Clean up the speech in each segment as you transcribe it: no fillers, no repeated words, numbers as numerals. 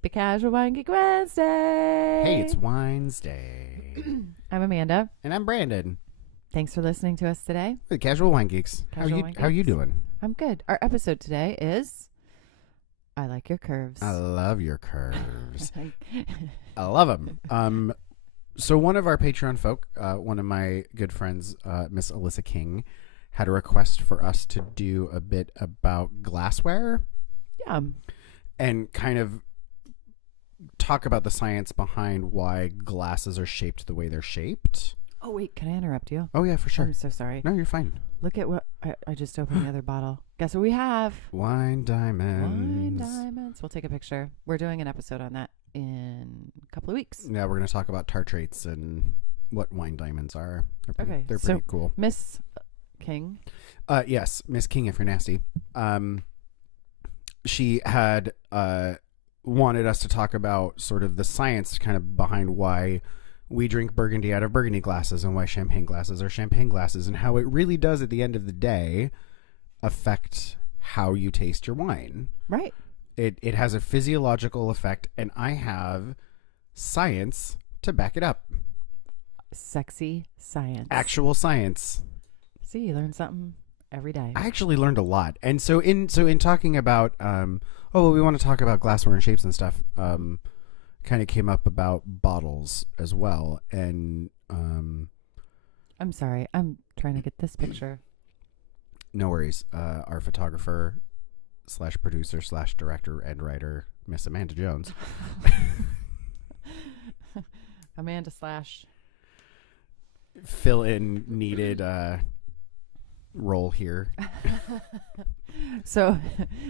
Happy Casual Wine Geek Wednesday. Hey, it's Wednesday. I'm Amanda. And I'm Brandon. Thanks for listening to us today. The Casual Wine Geeks. Casual Wine How you Geeks. doing? I'm good. Our episode today is I Like Your Curves. I love your curves. I love them. So one of our Patreon folk, one of my good friends, Miss Alyssa King, had a request for us to do a bit about glassware. Yeah. And kind of talk about the science behind why glasses are shaped the way they're shaped. Oh, wait. Can I interrupt you? Oh, yeah, for sure. I'm so sorry. No, you're fine. Look at what I just opened the other bottle. Guess what we have? Wine diamonds. Wine diamonds. We'll take a picture. We're doing an episode on that in a couple of weeks. Yeah, we're going to talk about tartrates and what wine diamonds are. They're pretty cool. Miss King. Yes, Miss King, if you're nasty. She had wanted us to talk about sort of the science kind of behind why we drink Burgundy out of Burgundy glasses and why champagne glasses are champagne glasses and how it really does at the end of the day affect how you taste your wine. Right. It has a physiological effect, and I have science to back it up. Sexy science. Actual science. See, you learn something every day. I actually learned a lot. And so in talking about we want to talk about glassware and shapes and stuff, kind of came up about bottles as well. And I'm sorry. I'm trying to get this picture. No worries. Our photographer / producer / director and writer, Miss Amanda Jones. Amanda / fill in needed role here. So,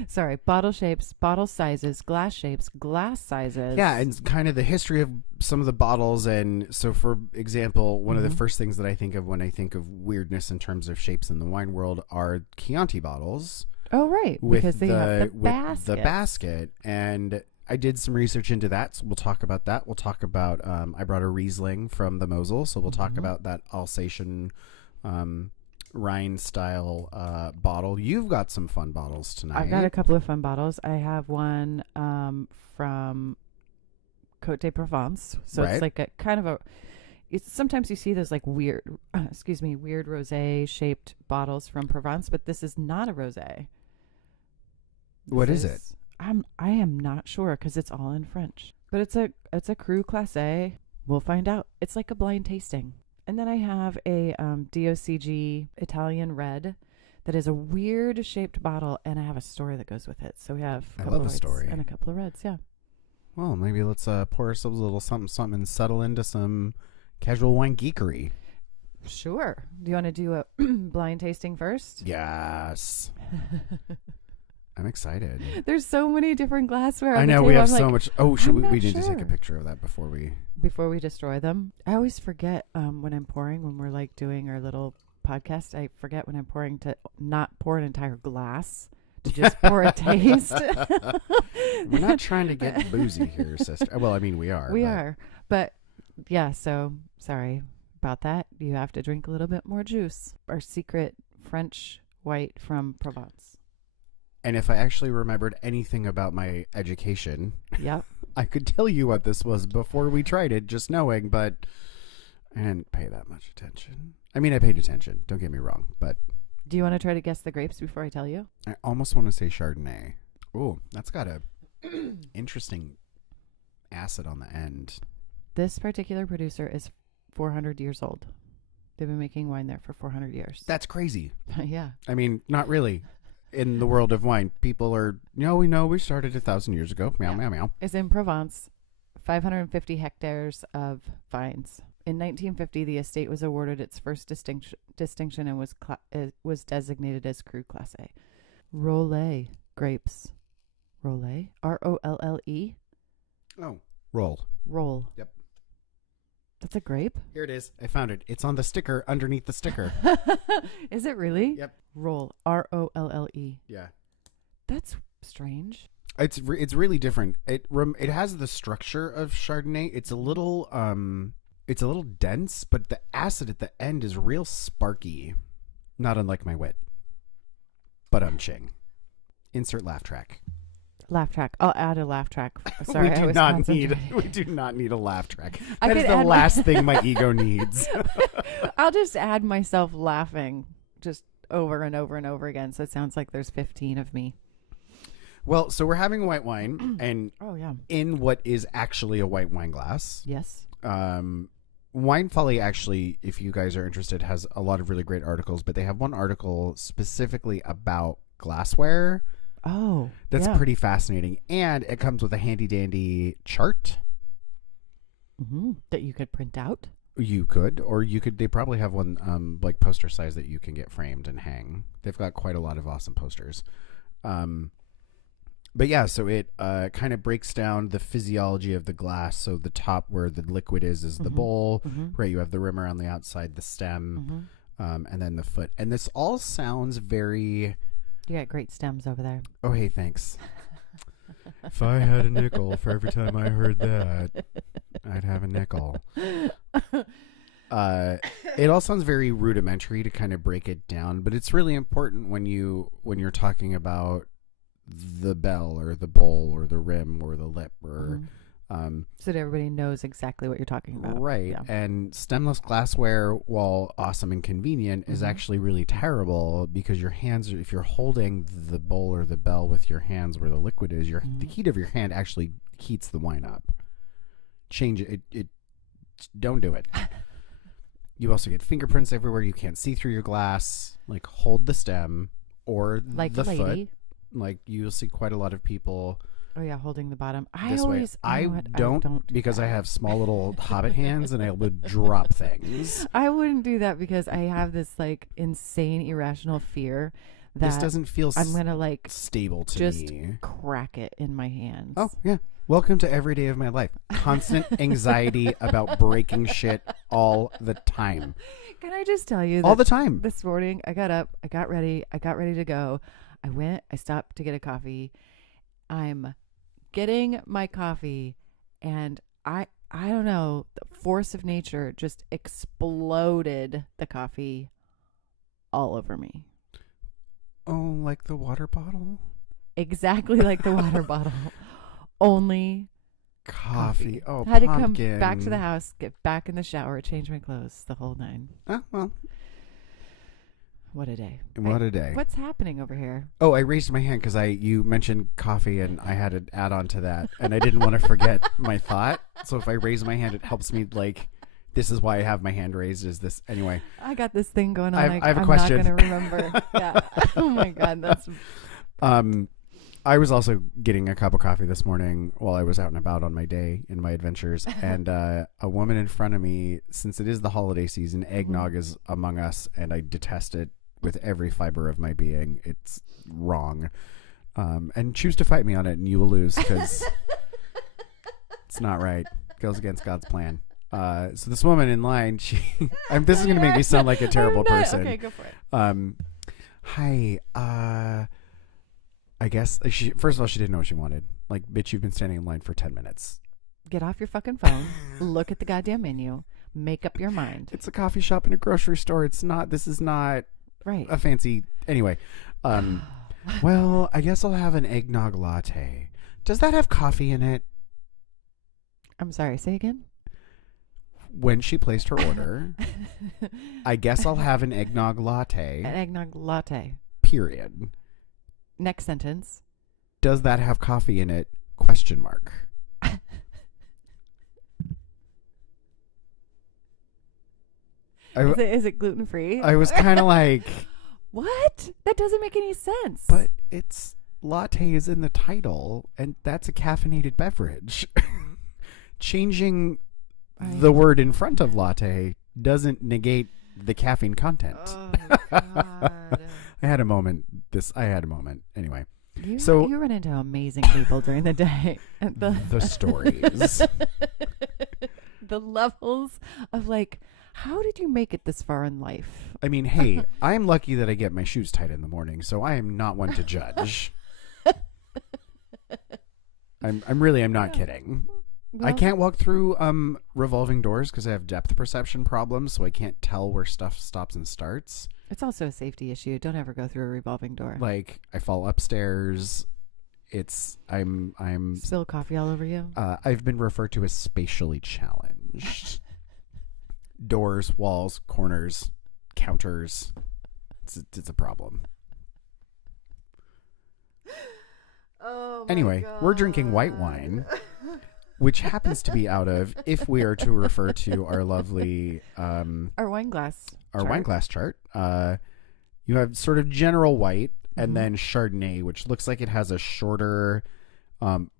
sorry, bottle shapes, bottle sizes, glass shapes, glass sizes. Yeah, and kind of the history of some of the bottles. And so, for example, one of the first things that I think of when I think of weirdness in terms of shapes in the wine world are Chianti bottles. Oh, right, because they have the basket. And I did some research into that, so we'll talk about that. We'll talk about, I brought a Riesling from the Mosel, so we'll talk about that Alsatian Rhine style bottle. You've got some fun bottles tonight. I've got a couple of fun bottles. I have one from Côte de Provence. So Right. it's like a kind of sometimes you see those like weird rosé shaped bottles from Provence, but this is not a rosé. What is it? I am not sure because it's all in French. But it's a Cru Classé. We'll find out. It's like a blind tasting. And then I have a DOCG Italian red that is a weird shaped bottle, and I have a story that goes with it. So we have a couple of story and a couple of reds. Yeah. Well, maybe let's pour ourselves a little something and settle into some casual wine geekery. Sure. Do you want to do a blind tasting first? Yes. I'm excited. There's so many different glassware. I know we have so much. Oh, we need to take a picture of that before we destroy them. I always forget when I'm pouring, when we're like doing our little podcast. I forget when I'm pouring to not pour an entire glass, to just pour a taste. We're not trying to get boozy here, sister. Well, I mean, we are. We are. But yeah, so sorry about that. You have to drink a little bit more juice. Our secret French white from Provence. And if I actually remembered anything about my education, yep, I could tell you what this was before we tried it, just knowing, but I didn't pay that much attention. I mean, I paid attention, don't get me wrong, but... Do you want to try to guess the grapes before I tell you? I almost want to say Chardonnay. Oh, that's got a interesting acid on the end. This particular producer is 400 years old. They've been making wine there for 400 years. That's crazy. Yeah. I mean, not really. In the world of wine, people are, we started 1,000 years ago. Meow, meow, meow. It's in Provence, 550 hectares of vines. In 1950, the estate was awarded its first distinction and was designated as Cru Classé. Rollet grapes. Rollet? R-O-L-L-E? Oh, roll. Roll. Yep. That's a grape? Here it is. I found it. It's on the sticker underneath the sticker. Is it really? Yep. Roll. R-O-L-L-E. Yeah. That's strange. It's really different. It has the structure of Chardonnay. It's a little dense, but the acid at the end is real sparky. Not unlike my wit. But ching. Insert laugh track. Laugh track. I'll add a laugh track. Sorry, we I do was not need. concentrating. We do not need a laugh track. I That is could the add last thing my ego needs. I'll just add myself laughing just over and over and over again. So it sounds like there's 15 of me. Well, so we're having white wine, and Oh, yeah. in what is actually a white wine glass. Yes. Wine Folly actually, if you guys are interested, has a lot of really great articles, but they have one article specifically about glassware. Oh, That's yeah. pretty fascinating. And it comes with a handy dandy chart. That you could print out. You could, or you could, they probably have one like poster size that you can get framed and hang. They've got quite a lot of awesome posters. But yeah, so it kind of breaks down the physiology of the glass. So the top where the liquid is the bowl, right? You have the rim around the outside, the stem, and then the foot. And this all sounds very... You got great stems over there. Oh, hey, thanks. If I had a nickel for every time I heard that, I'd have a nickel. It all sounds very rudimentary to kind of break it down, but it's really important when you're talking about the bell or the bowl or the rim or the lip or so that everybody knows exactly what you're talking about. Right. Yeah. And stemless glassware, while awesome and convenient, is actually really terrible because your hands, if you're holding the bowl or the bell with your hands where the liquid is, the heat of your hand actually heats the wine up. Change it. It don't do it. You also get fingerprints everywhere. You can't see through your glass. Like, hold the stem or Like the a lady. foot. Like, you'll see quite a lot of people Oh, yeah, holding the bottom. this way. I don't do because that. I have small little hobbit hands and I would drop things. I wouldn't do that because I have this like insane irrational fear that This doesn't feel I'm gonna like stable to just me. crack it in my hands. Oh, yeah. Welcome to every day of my life. Constant anxiety about breaking shit all the time. Can I just tell you that All the time. this morning I got up, I got ready to go. I stopped to get a coffee. I'm getting my coffee and I don't know, the force of nature just exploded the coffee all over me. Oh, like the water bottle? Exactly like the water bottle. Only Coffee. Oh, had pumpkin. to come back to the house, get back in the shower, change my clothes, the whole nine. Oh, well. What a day. What a day. What's happening over here? Oh, I raised my hand because you mentioned coffee and I had to add on to that. And I didn't want to forget my thought. So if I raise my hand, it helps me like... This is why I have my hand raised. Is this anyway? I got this thing going on. I have a question. I'm not going to remember. Yeah. Oh my God. That's. I was also getting a cup of coffee this morning while I was out and about on my day in my adventures, and a woman in front of me. Since it is the holiday season, eggnog is among us, and I detest it with every fiber of my being. It's wrong, and choose to fight me on it, and you will lose because it's not right. Goes against God's plan. So this woman in line, this is going to make me sound like a terrible person. Okay, go for it. Hi, I guess first of all, she didn't know what she wanted. Like, bitch, you've been standing in line for 10 minutes. Get off your fucking phone. Look at the goddamn menu. Make up your mind. It's a coffee shop and a grocery store. This is not Right. a fancy, anyway. Well, I guess I'll have an eggnog latte. Does that have coffee in it? I'm sorry. Say again. When she placed her order, I guess I'll have an eggnog latte. An eggnog latte. Period. Next sentence. Does that have coffee in it? Question mark. Is it gluten free? I was kind of like, what? That doesn't make any sense. but it's latte is in the title, and that's a caffeinated beverage. Changing the word in front of latte doesn't negate the caffeine content. Oh, God. I had a moment. Anyway, You run into amazing people during the day. the stories. The levels of like, how did you make it this far in life? I mean, hey, I'm lucky that I get my shoes tied in the morning, so I am not one to judge. I'm not kidding. Well, I can't walk through revolving doors because I have depth perception problems, so I can't tell where stuff stops and starts. It's also a safety issue. Don't ever go through a revolving door. Like, I fall upstairs. I'm Spill coffee all over you. I've been referred to as spatially challenged. Doors, walls, corners, counters. It's a problem. Oh my Anyway, God. we're drinking white wine, which happens to be out of, if we are to refer to our lovely our wine glass. wine glass chart. You have sort of general white and Mm-hmm. then Chardonnay, which looks like it has a shorter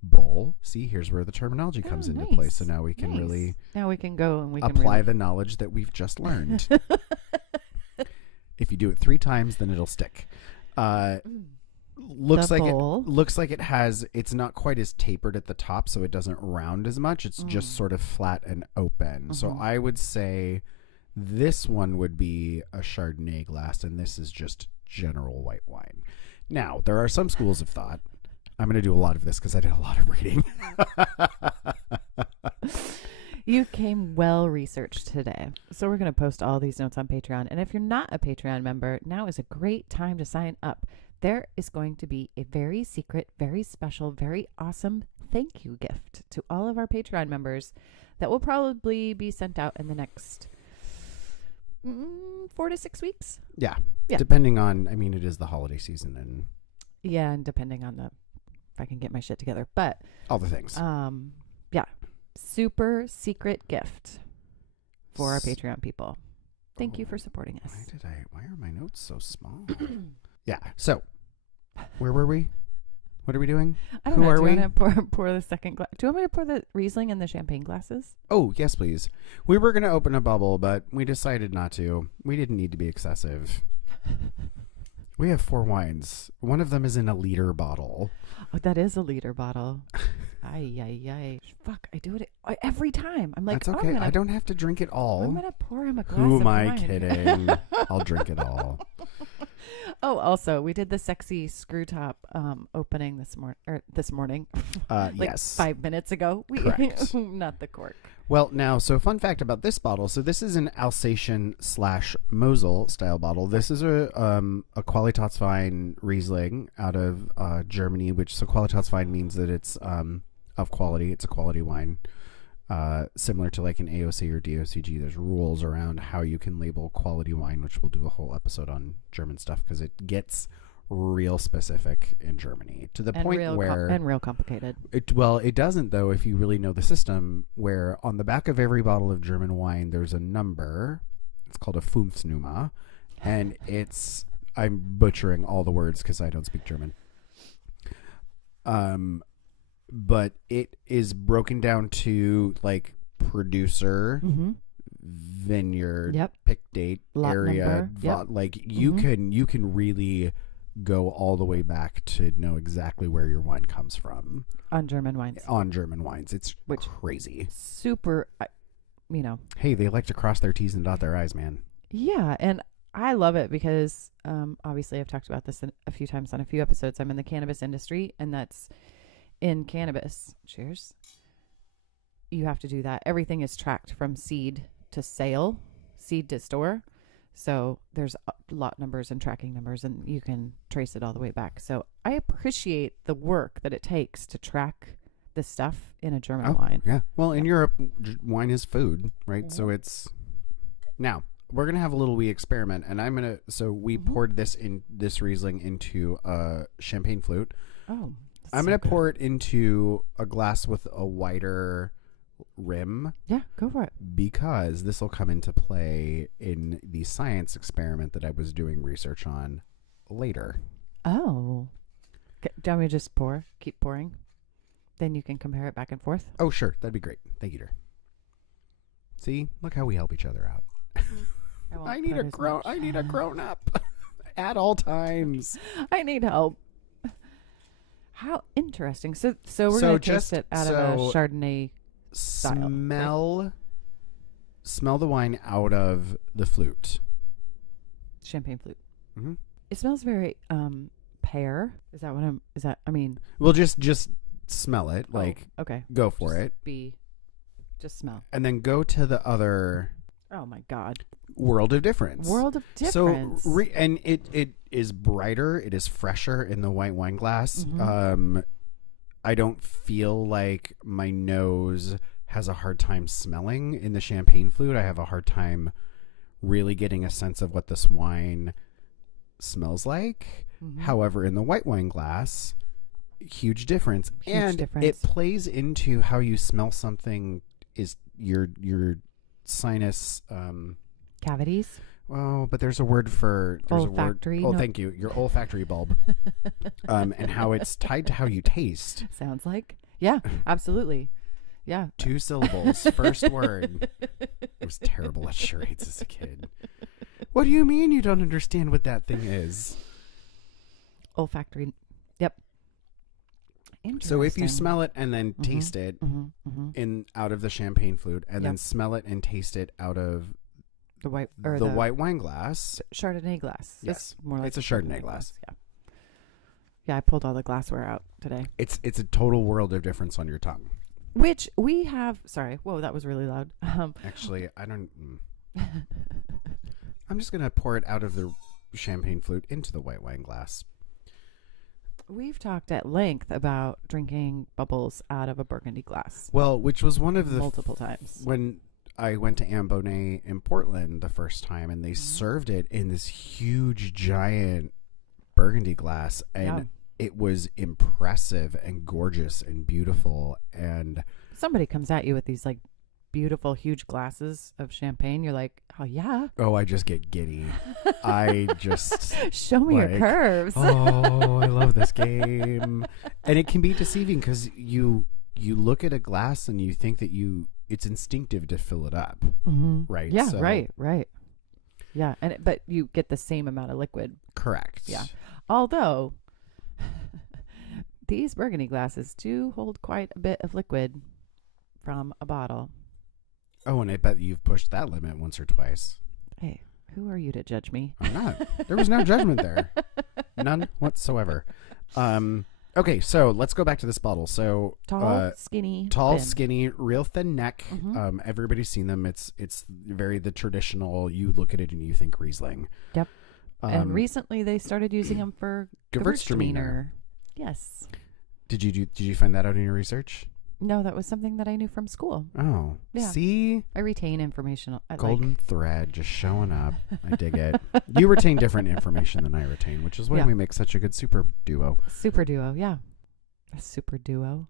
bowl. See, here's where the terminology comes into play. Nice. So now we can Nice. really Now we can go and we can apply really... the knowledge that we've just learned. If you do it 3 times, then it'll stick. Looks The like bowl. it looks like it has. It's not quite as tapered at the top, so it doesn't round as much. It's just sort of flat and open. So I would say this one would be a Chardonnay glass, and this is just general white wine. Now there are some schools of thought. I'm going to do a lot of this because I did a lot of reading. You came well researched today. So we're going to post all these notes on Patreon. And if you're not a Patreon member, now is a great time to sign up. There is going to be a very secret, very special, very awesome thank you gift to all of our Patreon members that will probably be sent out in the next 4 to 6 weeks. Yeah. Yeah. Depending on, I mean, it is the holiday season and Yeah, and depending on if I can get my shit together. But all the things. yeah, super secret gift for our Patreon people. Thank you for supporting us. Why are my notes so small? Yeah. So, where were we? What are we doing? I don't Who know. are Do we? you want to pour the second glass? Do you want me to pour the Riesling in the champagne glasses? Oh, yes, please. We were going to open a bubble, but we decided not to. We didn't need to be excessive. We have 4 wines. One of them is in a liter bottle. Oh, that is a liter bottle. Ay. Fuck, I do it every time. I'm like, That's okay. I I don't have to drink it all. I'm going to pour him a glass Who of am I wine. kidding? I'll drink it all. Oh, also, we did the sexy screw top opening this morning. Like Yes. 5 minutes ago. Correct. Not the cork. Well, now, so fun fact about this bottle. So this is an Alsatian/Mosel style bottle. This is a Qualitätswein Riesling out of Germany, which so Qualitätswein means that it's of quality. It's a quality wine. Similar to like an AOC or DOCG, there's rules around how you can label quality wine, which we'll do a whole episode on German stuff because it gets real specific in Germany to the point where real complicated. It doesn't though if you really know the system. Where on the back of every bottle of German wine, there's a number. It's called a Fünfsnummer, and I'm butchering all the words because I don't speak German. But it is broken down to like producer, vineyard, Yep. pick date, Lot area, number. Yep. like you can really go all the way back to know exactly where your wine comes from On German wines. It's crazy. Super, Hey, they like to cross their T's and dot their I's, man. Yeah, and I love it because obviously I've talked about this a few times on a few episodes. I'm in the cannabis industry, and that's in cannabis. Cheers. You have to do that. Everything is tracked from seed to sale, seed to store. So there's lot numbers and tracking numbers, and you can trace it all the way back. So I appreciate the work that it takes to track this stuff in a German wine. Yeah. Well, in Europe, wine is food, right? So it's now we're gonna have a little wee experiment, and we poured this Riesling into a champagne flute. Oh, I'm gonna pour it into a glass with a wider rim. Yeah, go for it. Because this will come into play in the science experiment that I was doing research on later. Oh. Do you want me to just keep pouring? Then you can compare it back and forth. Oh, sure. That'd be great. Thank you, dear. See? Look how we help each other out. I need a grown up at all times. I need help. How interesting. So we're going to taste it out of a Chardonnay style. Smell the wine out of the flute. Champagne flute. Mm-hmm. It smells very pear. Is that Well, just smell it. Okay. Go for it. Just smell. And then go to the other. Oh my God. World of difference. So and it is brighter. It is fresher in the white wine glass. Mm-hmm. I don't feel like my nose has a hard time smelling in the champagne flute. I have a hard time really getting a sense of what this wine smells like. Mm-hmm. However, in the white wine glass, huge difference. It plays into how you smell something is your sinus cavities. Well, but there's a word for olfactory. Thank you. Your olfactory bulb, and how it's tied to how you taste. Sounds like absolutely, yeah. 2 syllables, first word. I was terrible at charades as a kid. What do you mean you don't understand what that thing is? Olfactory. Yep. So if you smell it and then taste it in out of the champagne flute, and then smell it and taste it out of the white wine glass, Chardonnay glass. Yes, it's more like it's a Chardonnay glass. Yeah, I pulled all the glassware out today. It's a total world of difference on your tongue. Which we have. Sorry, whoa, that was really loud. Actually, I don't. I'm just gonna pour it out of the champagne flute into the white wine glass. We've talked at length about drinking bubbles out of a Burgundy glass. Well, which was one of the multiple times when I went to Ambonnet in Portland the first time, and they served it in this huge, giant Burgundy glass, and it was impressive and gorgeous and beautiful. And somebody comes at you with these like beautiful, huge glasses of champagne. You're like, oh yeah. Oh, I just get giddy. I just show me your curves. Oh, I love this game. And it can be deceiving because you look at a glass and you think that it's instinctive to fill it up, right? Yeah, right. Yeah, but you get the same amount of liquid. Correct. Yeah. Although these Burgundy glasses do hold quite a bit of liquid from a bottle. Oh, and I bet you've pushed that limit once or twice. Hey, who are you to judge me? I'm not. There was no judgment there. None whatsoever. Okay, so let's go back to this bottle. So tall, skinny, real thin neck. Everybody's seen them. It's very the traditional. You look at it and you think Riesling. Yep. And recently they started using them for Gewürztraminer. Yes. Did you find that out in your research? No, that was something that I knew from school. Oh, yeah. See? I retain information. Golden thread just showing up. I dig it. You retain different information than I retain, which is why we make such a good super duo. Super duo, yeah. A super duo.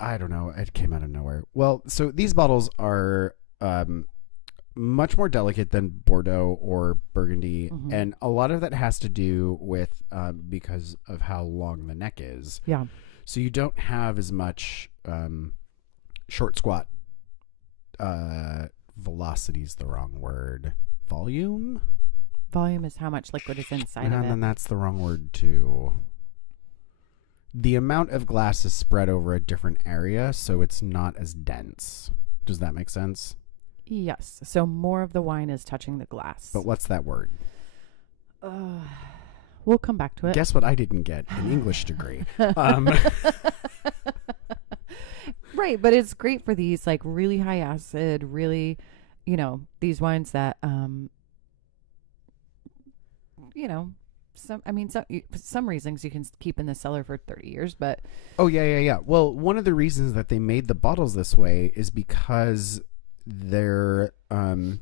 I don't know. It came out of nowhere. Well, so these bottles are much more delicate than Bordeaux or Burgundy, and a lot of that has to do with because of how long the neck is. Yeah. So you don't have as much short squat velocity is the wrong word. Volume? Volume is how much liquid is inside of it. And then that's the wrong word too. The amount of glass is spread over a different area, so it's not as dense. Does that make sense? Yes. So more of the wine is touching the glass. But what's that word? We'll come back to it. Guess what I didn't get? An English degree. Right, but it's great for these like really high acid, really, these wines that, some Rieslings you can keep in the cellar for 30 years, but. Oh, yeah. Well, one of the reasons that they made the bottles this way is because they're, in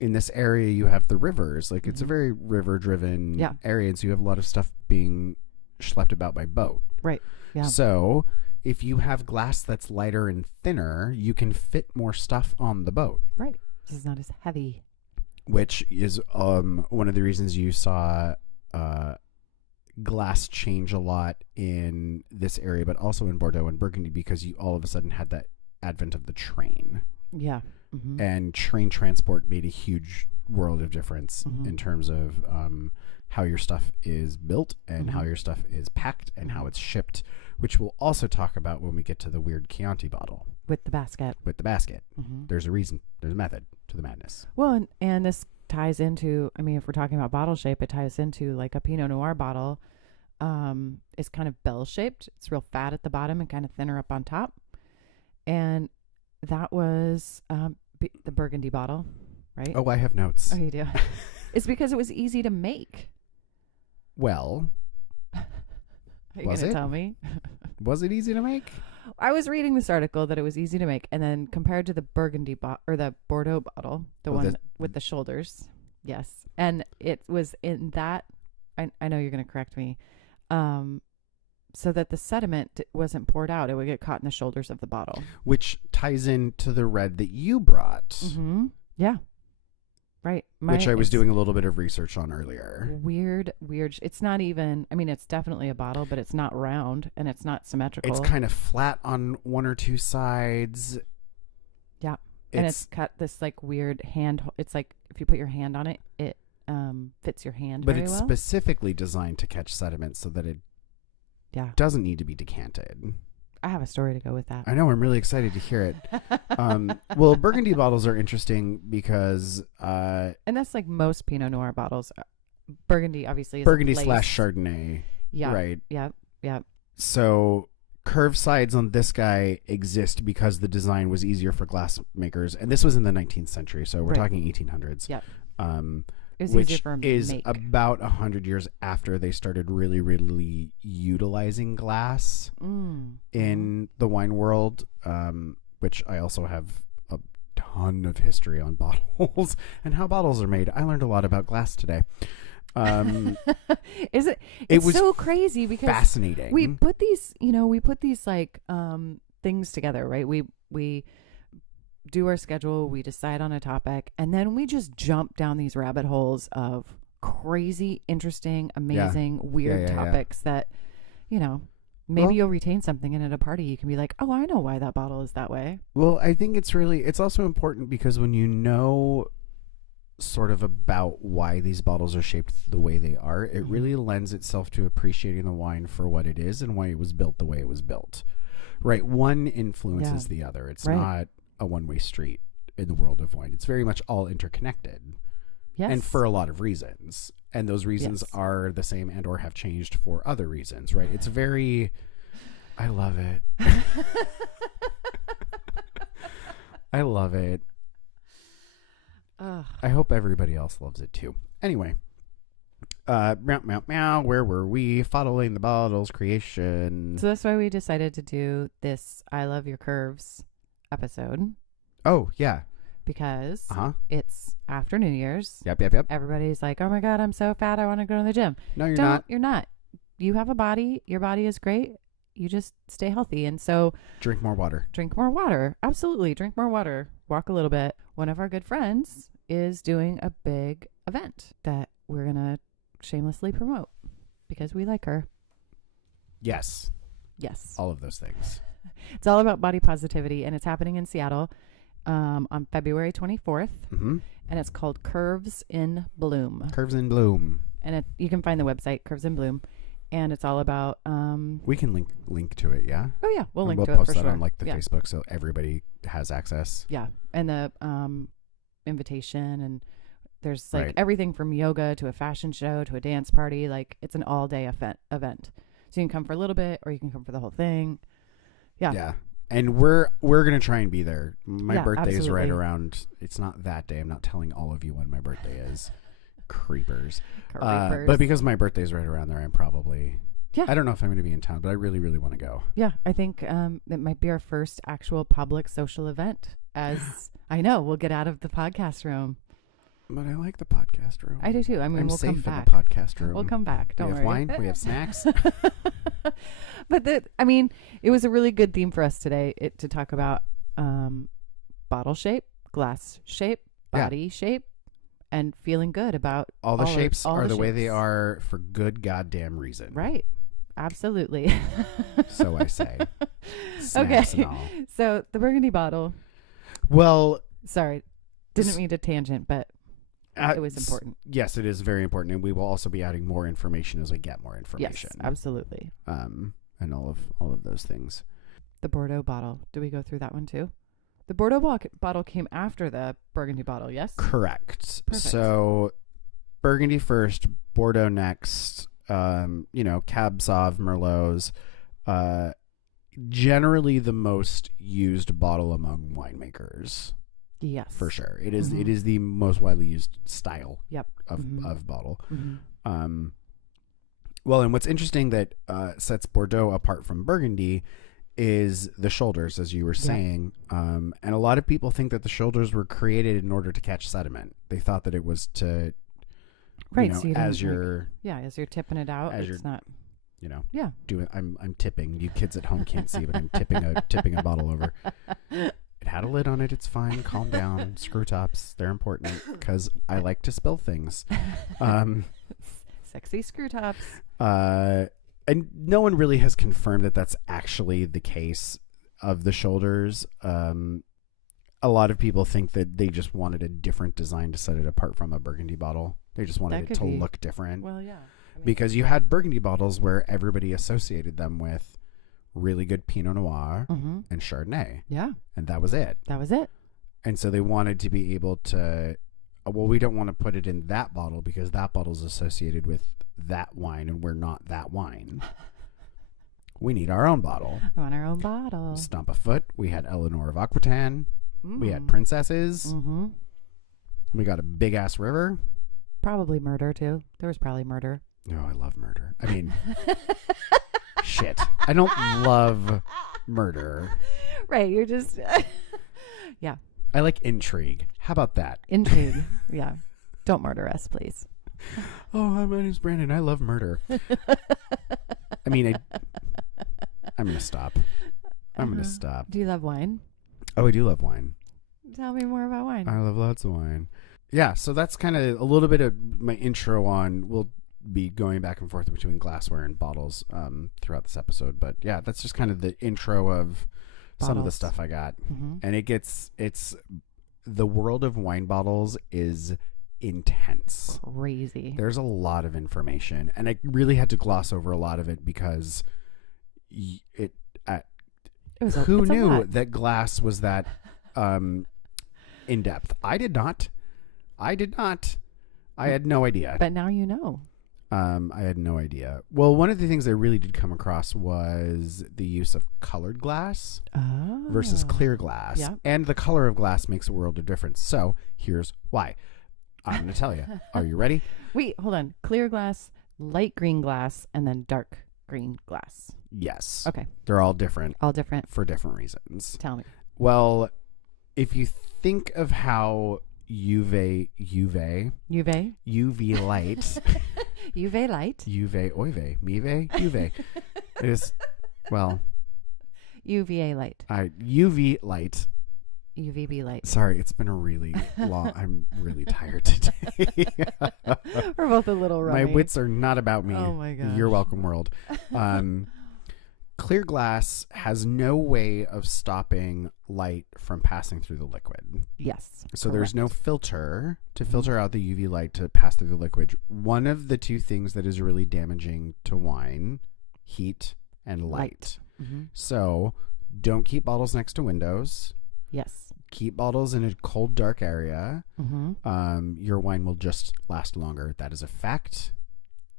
this area you have the rivers. Like it's a very river driven area. And so you have a lot of stuff being schlepped about by boat. Right. Yeah. So if you have glass that's lighter and thinner, you can fit more stuff on the boat. Right. This is not as heavy. Which is one of the reasons you saw glass change a lot in this area, but also in Bordeaux and Burgundy, because you all of a sudden had that advent of the train. Yeah. And train transport made a huge world of difference in terms of how your stuff is built and how your stuff is packed and how it's shipped, which we'll also talk about when we get to the weird Chianti bottle. With the basket. There's a reason. There's a method to the madness. Well, and this ties into, if we're talking about bottle shape, it ties into like a Pinot Noir bottle is kind of bell-shaped. It's real fat at the bottom and kind of thinner up on top. And that was the Burgundy bottle, right? Oh, I have notes. Oh, you do? It's because it was easy to make. Well, Are you Was going to it? tell me? Was it easy to make? I was reading this article that it was easy to make, and then compared to the or the Bordeaux bottle, the one with the shoulders, yes, and it was in that. I know you're going to correct me, so that the sediment wasn't poured out; it would get caught in the shoulders of the bottle, Which ties into the red that you brought. Mm-hmm. Yeah, right. Which I was doing a little bit of research on earlier. Weird. It's not even. I mean, it's definitely a bottle, but it's not round and it's not symmetrical. It's kind of flat on one or two sides. Yeah. And it's cut this like weird hand. It's like if you put your hand on it, it fits your hand but very it's well. specifically designed to catch sediment so that it doesn't need to be decanted. I have a story to go with that. I know. I'm really excited to hear it. Well, Burgundy bottles are interesting because... and that's like most Pinot Noir bottles. Burgundy, obviously, is Burgundy a place. / Chardonnay. Yeah. Right. Yeah. Yeah. So curved sides on this guy exist because the design was easier for glass makers. And this was in the 19th century. So we're talking 1800s. Yeah. It was which easier for is make. about 100 years after they started really, really utilizing glass in the wine world, which I also have a ton of history on bottles and how bottles are made. I learned a lot about glass today. Is it? It's so crazy because fascinating. We put these, like things together, right? We do our schedule, we decide on a topic, and then we just jump down these rabbit holes of crazy, interesting, amazing, weird topics that, maybe you'll retain something, and at a party you can be like, oh, I know why that bottle is that way. Well, I think it's also important because when you know sort of about why these bottles are shaped the way they are, it really lends itself to appreciating the wine for what it is and why it was built the way it was built. Right? One influences the other. It's not a one-way street in the world of wine. It's very much all interconnected. Yes. And for a lot of reasons. And those reasons are the same and or have changed for other reasons, right? It's very... I love it. I love it. I hope everybody else loves it too. Anyway. Meow, meow, meow. Where were we? Following the bottles creation. So that's why we decided to do this I Love Your Curves episode. Oh, yeah. Because it's after New Year's. Yep. Everybody's like, oh my God, I'm so fat, I want to go to the gym. No, you're not. You're not. You have a body. Your body is great. You just stay healthy. And so... Drink more water. Drink more water. Absolutely. Drink more water. Walk a little bit. One of our good friends is doing a big event that we're going to shamelessly promote because we like her. Yes. All of those things. It's all about body positivity, and it's happening in Seattle on February 24th, and it's called Curves in Bloom. Curves in Bloom. And you can find the website, Curves in Bloom, and it's all about... we can link to it, yeah? Oh, yeah. We'll link to it for sure. We'll post that on like the Facebook so everybody has access. Yeah. And the invitation, and there's like everything from yoga to a fashion show to a dance party. Like, it's an all-day event. So you can come for a little bit or you can come for the whole thing. Yeah. And we're going to try and be there. My birthday is right around... It's not that day. I'm not telling all of you when my birthday is. Creepers. But because my birthday is right around there, I'm probably... Yeah. I don't know if I'm going to be in town, but I really, really want to go. Yeah. I think it might be our first actual public social event. As I know, we'll get out of the podcast room. But I like the podcast room. I do too. I mean, we'll come back. In the podcast room. We'll come back. Don't worry. We have wine. We have snacks. But it was a really good theme for us today to talk about bottle shape, glass shape, body shape, and feeling good about all the shapes are the way they are for good goddamn reason. Right. Absolutely. So I say. Snacks and all. So the Burgundy bottle. Well, sorry, didn't mean to tangent, but it was important. Yes, it is very important, and we will also be adding more information as we get more information. Yes, absolutely. And all of those things. The Bordeaux bottle. Do we go through that one too? The Bordeaux bottle came after the Burgundy bottle. Yes. Correct. Perfect. So, Burgundy first, Bordeaux next. Cab Sauv, Merlots. Generally, the most used bottle among winemakers. Yes, for sure. It is. It is the most widely used style. Yep. Of bottle. Well, and what's interesting that sets Bordeaux apart from Burgundy is the shoulders, as you were saying. And a lot of people think that the shoulders were created in order to catch sediment. They thought that it was to, Right. so as you're, as you're tipping it out, it's not, doing. I'm tipping. You kids at home can't see, but I'm tipping a bottle over. It had a lid on it. It's fine. Calm down. Screw tops. They're important because I like to spill things. Sexy screw tops. And no one really has confirmed that that's actually the case of the shoulders. A lot of people think that they just wanted a different design to set it apart from a Burgundy bottle. They just wanted it to look different. Well, yeah. Because you had Burgundy bottles where everybody associated them with really good Pinot Noir and Chardonnay. Yeah. And that was it. That was it. And so they wanted to be able to, well, we don't want to put it in that bottle because that bottle is associated with that wine and we're not that wine. We need our own bottle. I want our own bottle. Stomp a foot. We had Eleanor of Aquitaine. We had princesses. We got a big ass river. Probably murder too. There was probably murder. Oh, I love murder. I mean, shit. I don't love murder. Right. You're just, yeah. I like intrigue. How about that? Intrigue. Yeah. Don't murder us, please. Oh, hi, my name's Brandon. I love murder. I mean, I'm going to stop. I'm going to stop. Do you love wine? Oh, I do love wine. Tell me more about wine. I love lots of wine. Yeah, so that's kind of a little bit of my intro on, we'll be going back and forth between glassware and bottles throughout this episode. But yeah, that's just kind of the intro of some of the stuff I got. And it's the world of wine bottles is intense. Crazy. There's a lot of information. And I really had to gloss over a lot of it because who knew that glass was that in depth? I did not. I had no idea. But now you know. I had no idea. Well, one of the things I really did come across was the use of colored glass versus clear glass. Yeah. And the color of glass makes a world of difference. So here's why. I'm going to tell you. Are you ready? Wait, hold on. Clear glass, light green glass, and then dark green glass. Yes. Okay. They're all different. All different. For different reasons. Tell me. Well, if you think of how UV light. UV light. UV, oive, mive, UV. It is, well. UVA light. UV light. UVB light. Sorry, it's been a really long, I'm really tired today. We're both a little rummy. My wits are not about me. Oh my gosh. You're welcome, world. Clear glass has no way of stopping light from passing through the liquid. Yes. So there's no filter to filter out the UV light to pass through the liquid. One of the two things that is really damaging to wine, heat and light. So don't keep bottles next to windows. Yes. Keep bottles in a cold, dark area. Your wine will just last longer. That is a fact.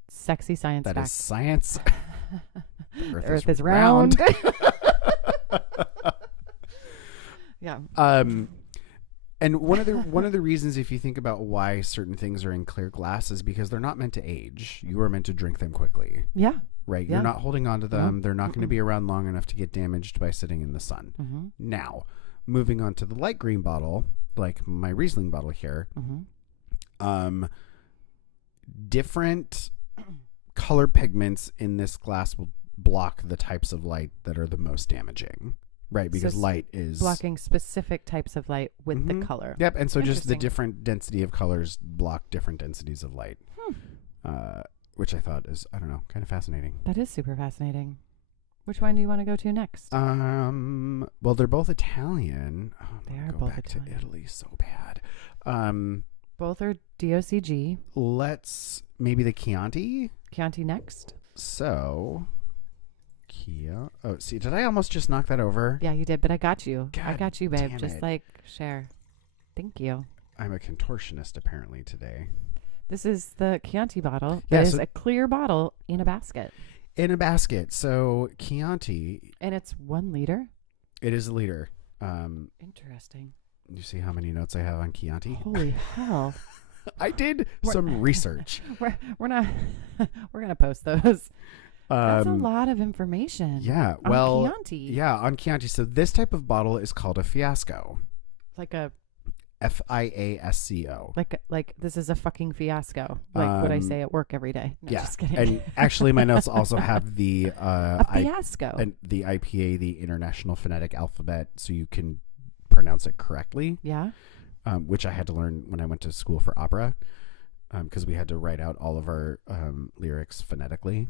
Sexy science fact. That is science. The Earth is round. Yeah. And one of the reasons, if you think about why certain things are in clear glass, is because they're not meant to age. You are meant to drink them quickly. Yeah. Right. Yeah. You're not holding on to them. They're not going to be around long enough to get damaged by sitting in the sun. Now, moving on to the light green bottle, like my Riesling bottle here, different color pigments in this glass will block the types of light that are the most damaging. Right, because light is blocking specific types of light with the color. Yep, and so just the different density of colors block different densities of light, which I thought is, I don't know, kind of fascinating. That is super fascinating. Which one do you want to go to next? Well, they're both Italian. They are go both back Italian. to Italy so bad. Both are DOCG. Let's maybe the Chianti. Chianti next. So. Oh, see, did I almost just knock that over? Yeah, you did, but I got you. God I got you, babe. damn Just it. like share. Thank you. I'm a contortionist apparently today. This is the Chianti bottle. Yeah, It is so- a clear bottle in a basket. In a basket. So Chianti. And it's 1 liter. It is a liter. Interesting. You see how many notes I have on Chianti? Holy hell. I did some research. We're not. We're gonna post those. That's a lot of information. Yeah. On Well. Chianti. Yeah, on Chianti. So this type of bottle is called a fiasco. Like a FIASCO. like this is a fucking fiasco. Like what I say at work every day. No, yeah. Just kidding. And actually, my notes also have the a fiasco. and the IPA, the International Phonetic Alphabet, so you can pronounce it correctly. Yeah. Which I had to learn when I went to school for opera, because we had to write out all of our lyrics phonetically,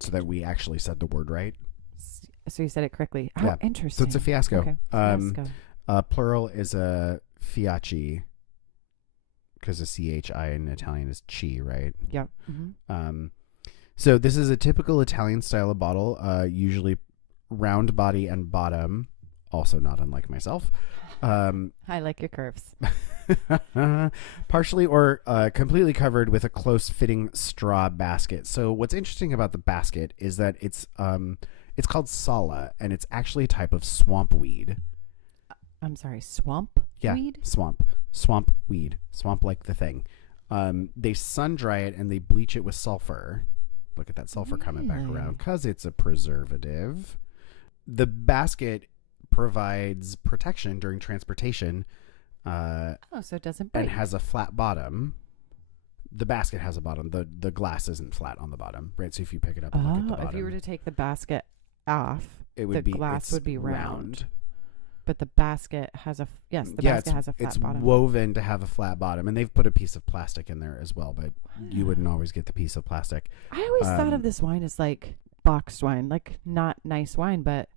so that we actually said the word right. So you said it correctly. Oh, yeah. interesting. So it's a fiasco. Okay. Fiasco. Plural is a fiaci, because a CHI in Italian is chi, right? Yep. Mm-hmm. So this is a typical Italian style of bottle, usually round body and bottom, also not unlike myself. I like your curves. Partially or completely covered with a close fitting straw basket. So what's interesting about the basket is that it's called sala, and it's actually a type of swamp weed. I'm sorry, swamp weed? Swamp weed. Swamp like the thing. They sun dry it and they bleach it with sulfur. Look at that sulfur coming back around, because it's a preservative. The basket provides protection during transportation. So it doesn't break. And has a flat bottom. The basket has a bottom. The glass isn't flat on the bottom, right? So if you pick it up and look at the bottom. If you were to take the basket off, it would the glass would be round. But the basket has a has a flat bottom. It's woven to have a flat bottom, and they've put a piece of plastic in there as well, but you wouldn't always get the piece of plastic. I always thought of this wine as like boxed wine, like not nice wine, but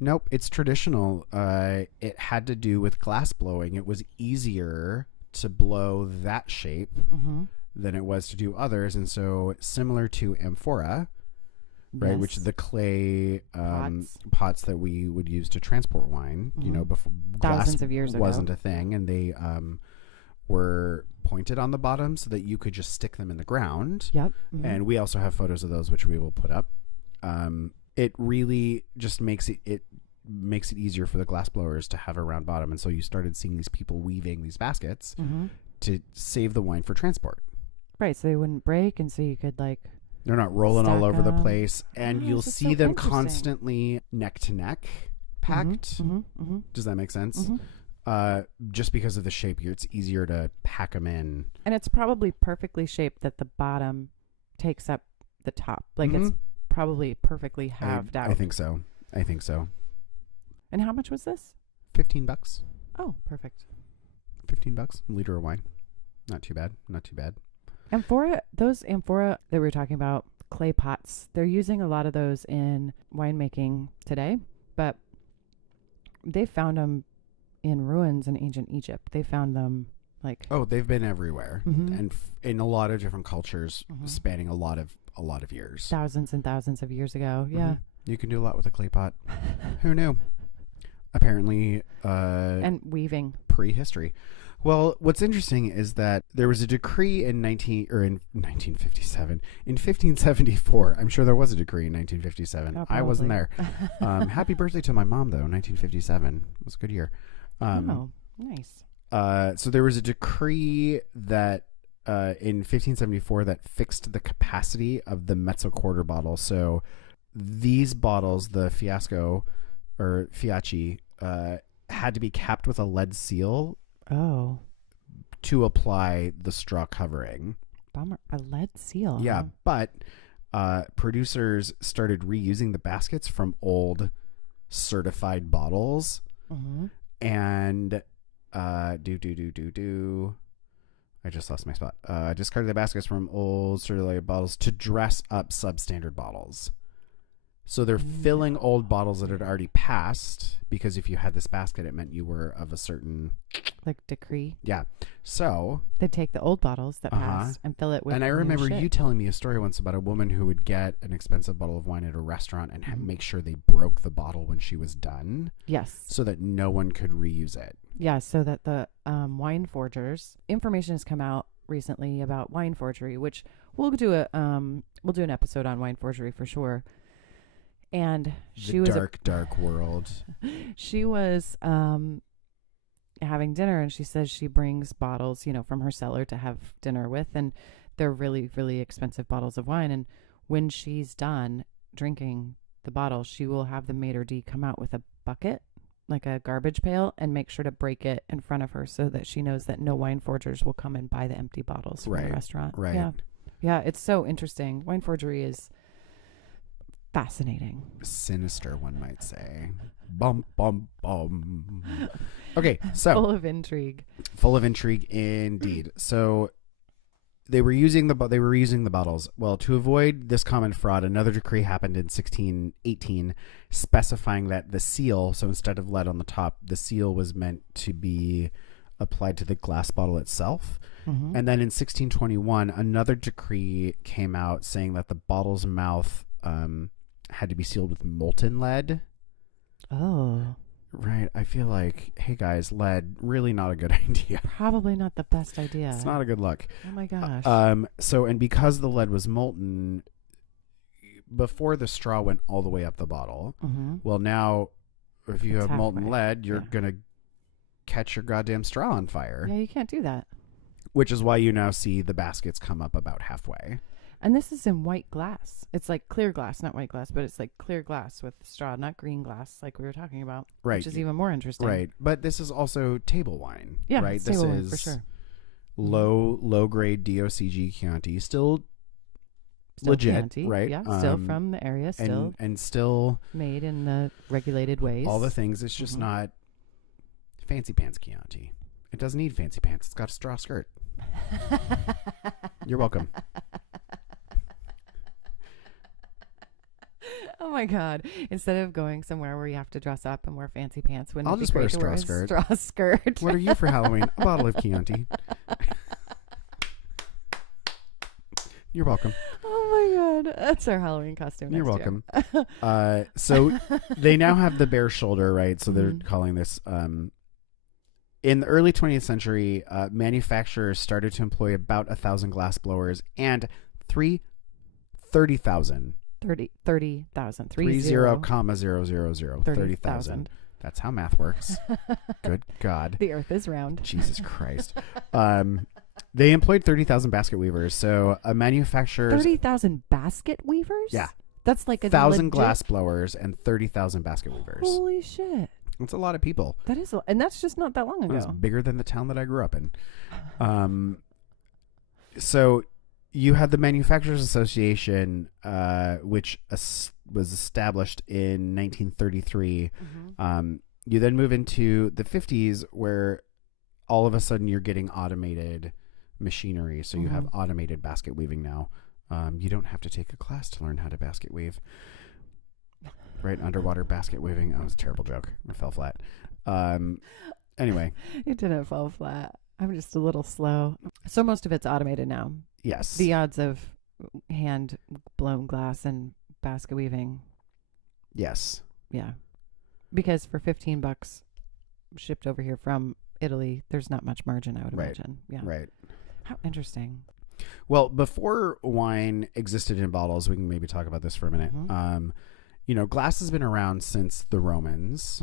nope, it's traditional. It had to do with glass blowing. It was easier to blow that shape than it was to do others, and so similar to amphora, right, which is the clay pots that we would use to transport wine, before thousands of years wasn't ago. a thing, and they were pointed on the bottom so that you could just stick them in the ground. Yep. And we also have photos of those, which we will put up. It really just makes it easier for the glass blowers to have a round bottom, and so you started seeing these people weaving these baskets to save the wine for transport. Right, so they wouldn't break, and so you could they're not rolling all over the place, and you'll this is see so them interesting. constantly neck to neck packed. Does that make sense? Just because of the shape, it's easier to pack them in. And it's probably perfectly shaped that the bottom takes up the top. Like it's probably perfectly halved out. I think so. And how much was this? $15. Oh, perfect. $15, a liter of wine. Not too bad. Those amphora that we were talking about, clay pots, they're using a lot of those in winemaking today, but they found them in ruins in ancient Egypt. They found them they've been everywhere and in a lot of different cultures spanning a lot of years. Thousands and thousands of years ago. Yeah. You can do a lot with a clay pot. Who knew? Apparently and weaving. Prehistory. Well, what's interesting is that there was a decree in 1574. I'm sure there was a decree in 1957. Oh, I wasn't there. Happy birthday to my mom, though. 1957 it was a good year. Nice. So there was a decree that in 1574 that fixed the capacity of the mezzo quarter bottle. So these bottles, the fiasco or fiaci, had to be capped with a lead seal. Oh. To apply the straw covering. Bummer. A lead seal. Yeah, but producers started reusing the baskets from old certified bottles. And I just lost my spot. Discarded the baskets from old certified bottles to dress up substandard bottles. So they're filling old bottles that had already passed, because if you had this basket, it meant you were of a certain decree. Yeah. So they take the old bottles that passed and fill it with. And I remember new shit. you telling me a story once about a woman who would get an expensive bottle of wine at a restaurant and make sure they broke the bottle when she was done. Yes. So that no one could reuse it. Yeah. So that the wine forgers, information has come out recently about wine forgery, which we'll do an episode on wine forgery for sure. And she was dark world. She was having dinner, and she says she brings bottles, from her cellar to have dinner with, and they're really, really expensive bottles of wine. And when she's done drinking the bottle, she will have the maitre d' come out with a bucket, like a garbage pail, and make sure to break it in front of her so that she knows that no wine forgers will come and buy the empty bottles from the restaurant. Right. Yeah, it's so interesting. Wine forgery is fascinating. Sinister, one might say. Bum, bum, bum. Okay, so. Full of intrigue. Full of intrigue, indeed. So they were using the bottles. Well, to avoid this common fraud, another decree happened in 1618 specifying that the seal, so instead of lead on the top, the seal was meant to be applied to the glass bottle itself. Mm-hmm. And then in 1621, another decree came out saying that the bottle's mouth had to be sealed with molten lead. Oh. Right. I feel like, hey guys, lead, really not a good idea. Probably not the best idea. It's not a good look. Oh my gosh. So, and because the lead was molten, before the straw went all the way up the bottle, mm-hmm. well, now, if you It's have molten halfway. lead, you're going to catch your goddamn straw on fire. Yeah, you can't do that. Which is why you now see the baskets come up about halfway. And this is in white glass. It's like clear glass, not white glass, but it's like clear glass with straw, not green glass like we were talking about. Right. Which is even more interesting. Right. But this is also table wine. Yeah, right. it's This table wine, is for sure. low grade DOCG Chianti. Still legit, Chianti, right? Yeah, still from the area, still and still made in the regulated ways. all the things. It's just not fancy pants Chianti. It doesn't need fancy pants. It's got a straw skirt. You're welcome. Oh my God. Instead of going somewhere where you have to dress up and wear fancy pants, wouldn't I'll it be just wear a great to straw skirt. Straw skirt. What are you for Halloween? A bottle of Chianti. You're welcome. Oh my God. That's our Halloween costume. You're next year. welcome. So they now have the bare shoulder, right? So they're calling this. In the early 20th century, manufacturers started to employ about 1,000 glass blowers and 30,000. 30,000. 30,000. That's how math works. Good God. The earth is round. Jesus Christ. They employed 30,000 basket weavers. So a manufacturer. 30,000 basket weavers? Yeah. That's like 1,000 legit... glass blowers and 30,000 basket weavers. Holy shit. That's a lot of people. That is, and that's just not that long ago. It's bigger than the town that I grew up in. So you had the Manufacturers Association, which was established in 1933. You then move into the 50s, where all of a sudden you're getting automated machinery. So you have automated basket weaving now. You don't have to take a class to learn how to basket weave. Right, underwater basket weaving. Oh, it was a terrible joke. It fell flat. Anyway. It didn't fall flat. I'm just a little slow. So most of it's automated now. Yes. The odds of hand blown glass and basket weaving. Yes. Yeah. Because for $15 shipped over here from Italy, there's not much margin, I would imagine. Yeah. Right. How interesting. Well, before wine existed in bottles, we can maybe talk about this for a minute. Glass has been around since the Romans.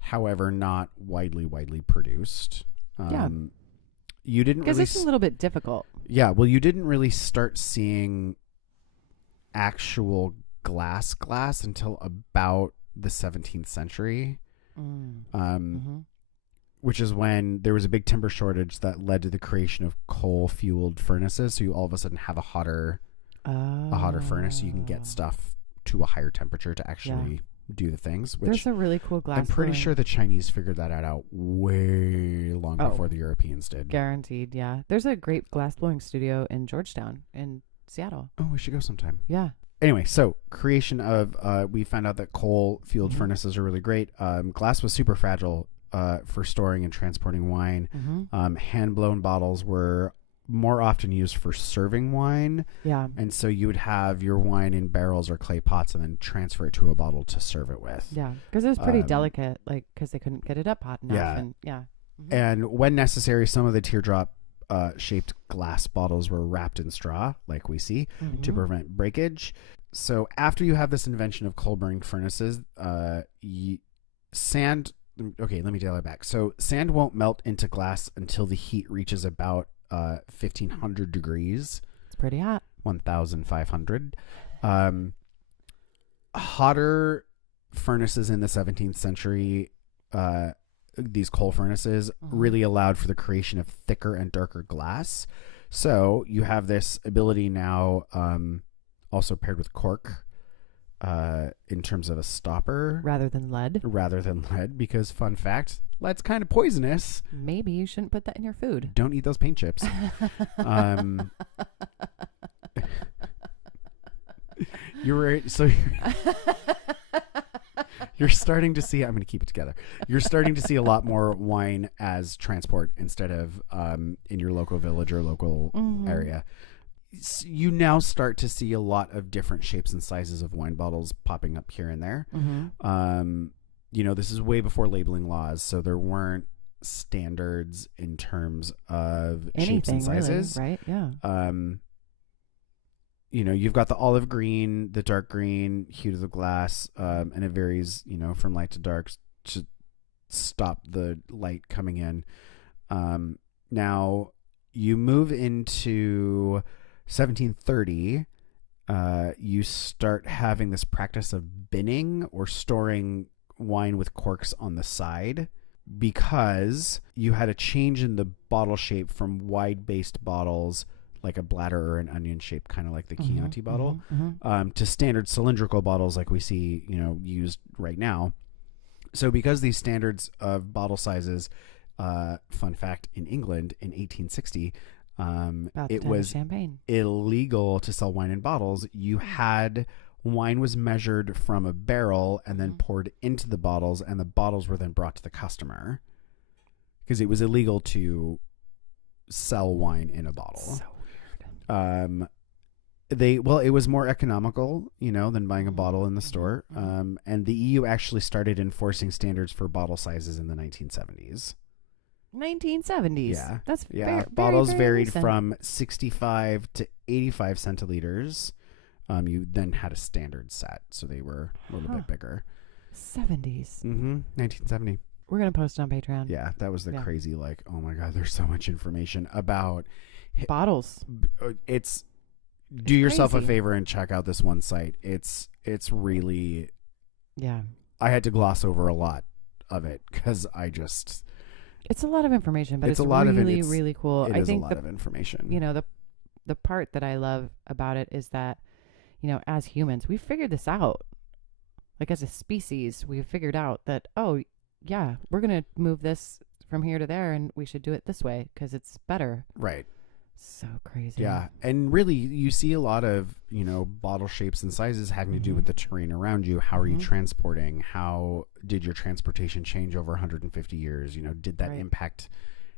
However, not widely produced. You didn't because really it's a little bit difficult. Yeah, well, you didn't really start seeing actual glass until about the 17th century. Which is when there was a big timber shortage that led to the creation of coal-fueled furnaces. So you all of a sudden have a hotter furnace, so you can get stuff to a higher temperature to actually do the things. Which there's a really cool glass. I'm pretty sure the Chinese figured that out way long before the Europeans did. Guaranteed, yeah. There's a great glass blowing studio in Georgetown in Seattle. Oh, we should go sometime. Yeah. Anyway, so creation of we found out that coal-fueled furnaces are really great. Glass was super fragile for storing and transporting wine. Hand-blown bottles were more often used for serving wine. Yeah. And so you would have your wine in barrels or clay pots and then transfer it to a bottle to serve it with. Yeah. Because it was pretty delicate, because they couldn't get it up hot enough. Yeah. And, and when necessary, some of the teardrop shaped glass bottles were wrapped in straw, like we see, to prevent breakage. So after you have this invention of coal burning furnaces, sand okay, let me dial it back. So sand won't melt into glass until the heat reaches about 1500 degrees. It's pretty hot. 1500. Hotter furnaces in the 17th century, these coal furnaces, really allowed for the creation of thicker and darker glass. So you have this ability now, also paired with cork, in terms of a stopper Rather than lead. Because fun fact, lead's kind of poisonous. Maybe you shouldn't put that in your food. Don't eat those paint chips. You're right. So you're starting to see, I'm going to keep it together. You're starting to see a lot more wine as transport instead of in your local village or local area. You now start to see a lot of different shapes and sizes of wine bottles popping up here and there. This is way before labeling laws, so there weren't standards in terms of shapes and sizes. Really, right? Yeah. You've got the olive green, the dark green hue to the glass, and it varies, from light to dark to stop the light coming in. Now, you move into 1730, you start having this practice of binning or storing wine with corks on the side, because you had a change in the bottle shape from wide-based bottles like a bladder or an onion shape, kind of like the Chianti bottle, to standard cylindrical bottles like we see, used right now. So because these standards of bottle sizes, fun fact, in England in 1860, it was champagne. illegal to sell wine in bottles. You had wine was measured from a barrel and then poured into the bottles, and the bottles were then brought to the customer because it was illegal to sell wine in a bottle. So weird. It was more economical, than buying a bottle in the store. And the EU actually started enforcing standards for bottle sizes in the 1970s. 1970s. Yeah. That's bottles very varied recent. from 65 to 85 centiliters. You then had a standard set, so they were a little bit bigger. 70s. 1970. We're gonna post it on Patreon. Yeah, that was the crazy, oh my God, there's so much information about Bottles. Do yourself a crazy. favor and check out this one site. It's really, Yeah. I had to gloss over a lot of it because It's a lot of information, but it's a lot really, of really cool. it I is think a lot of information. the part that I love about it is that, as humans, we figured this out. Like as a species, we figured out that, oh yeah, we're going to move this from here to there and we should do it this way because it's better. Right. So crazy. Yeah. And really, you see a lot of, bottle shapes and sizes having to do with the terrain around you. How are you transporting? How did your transportation change over 150 years? Did that impact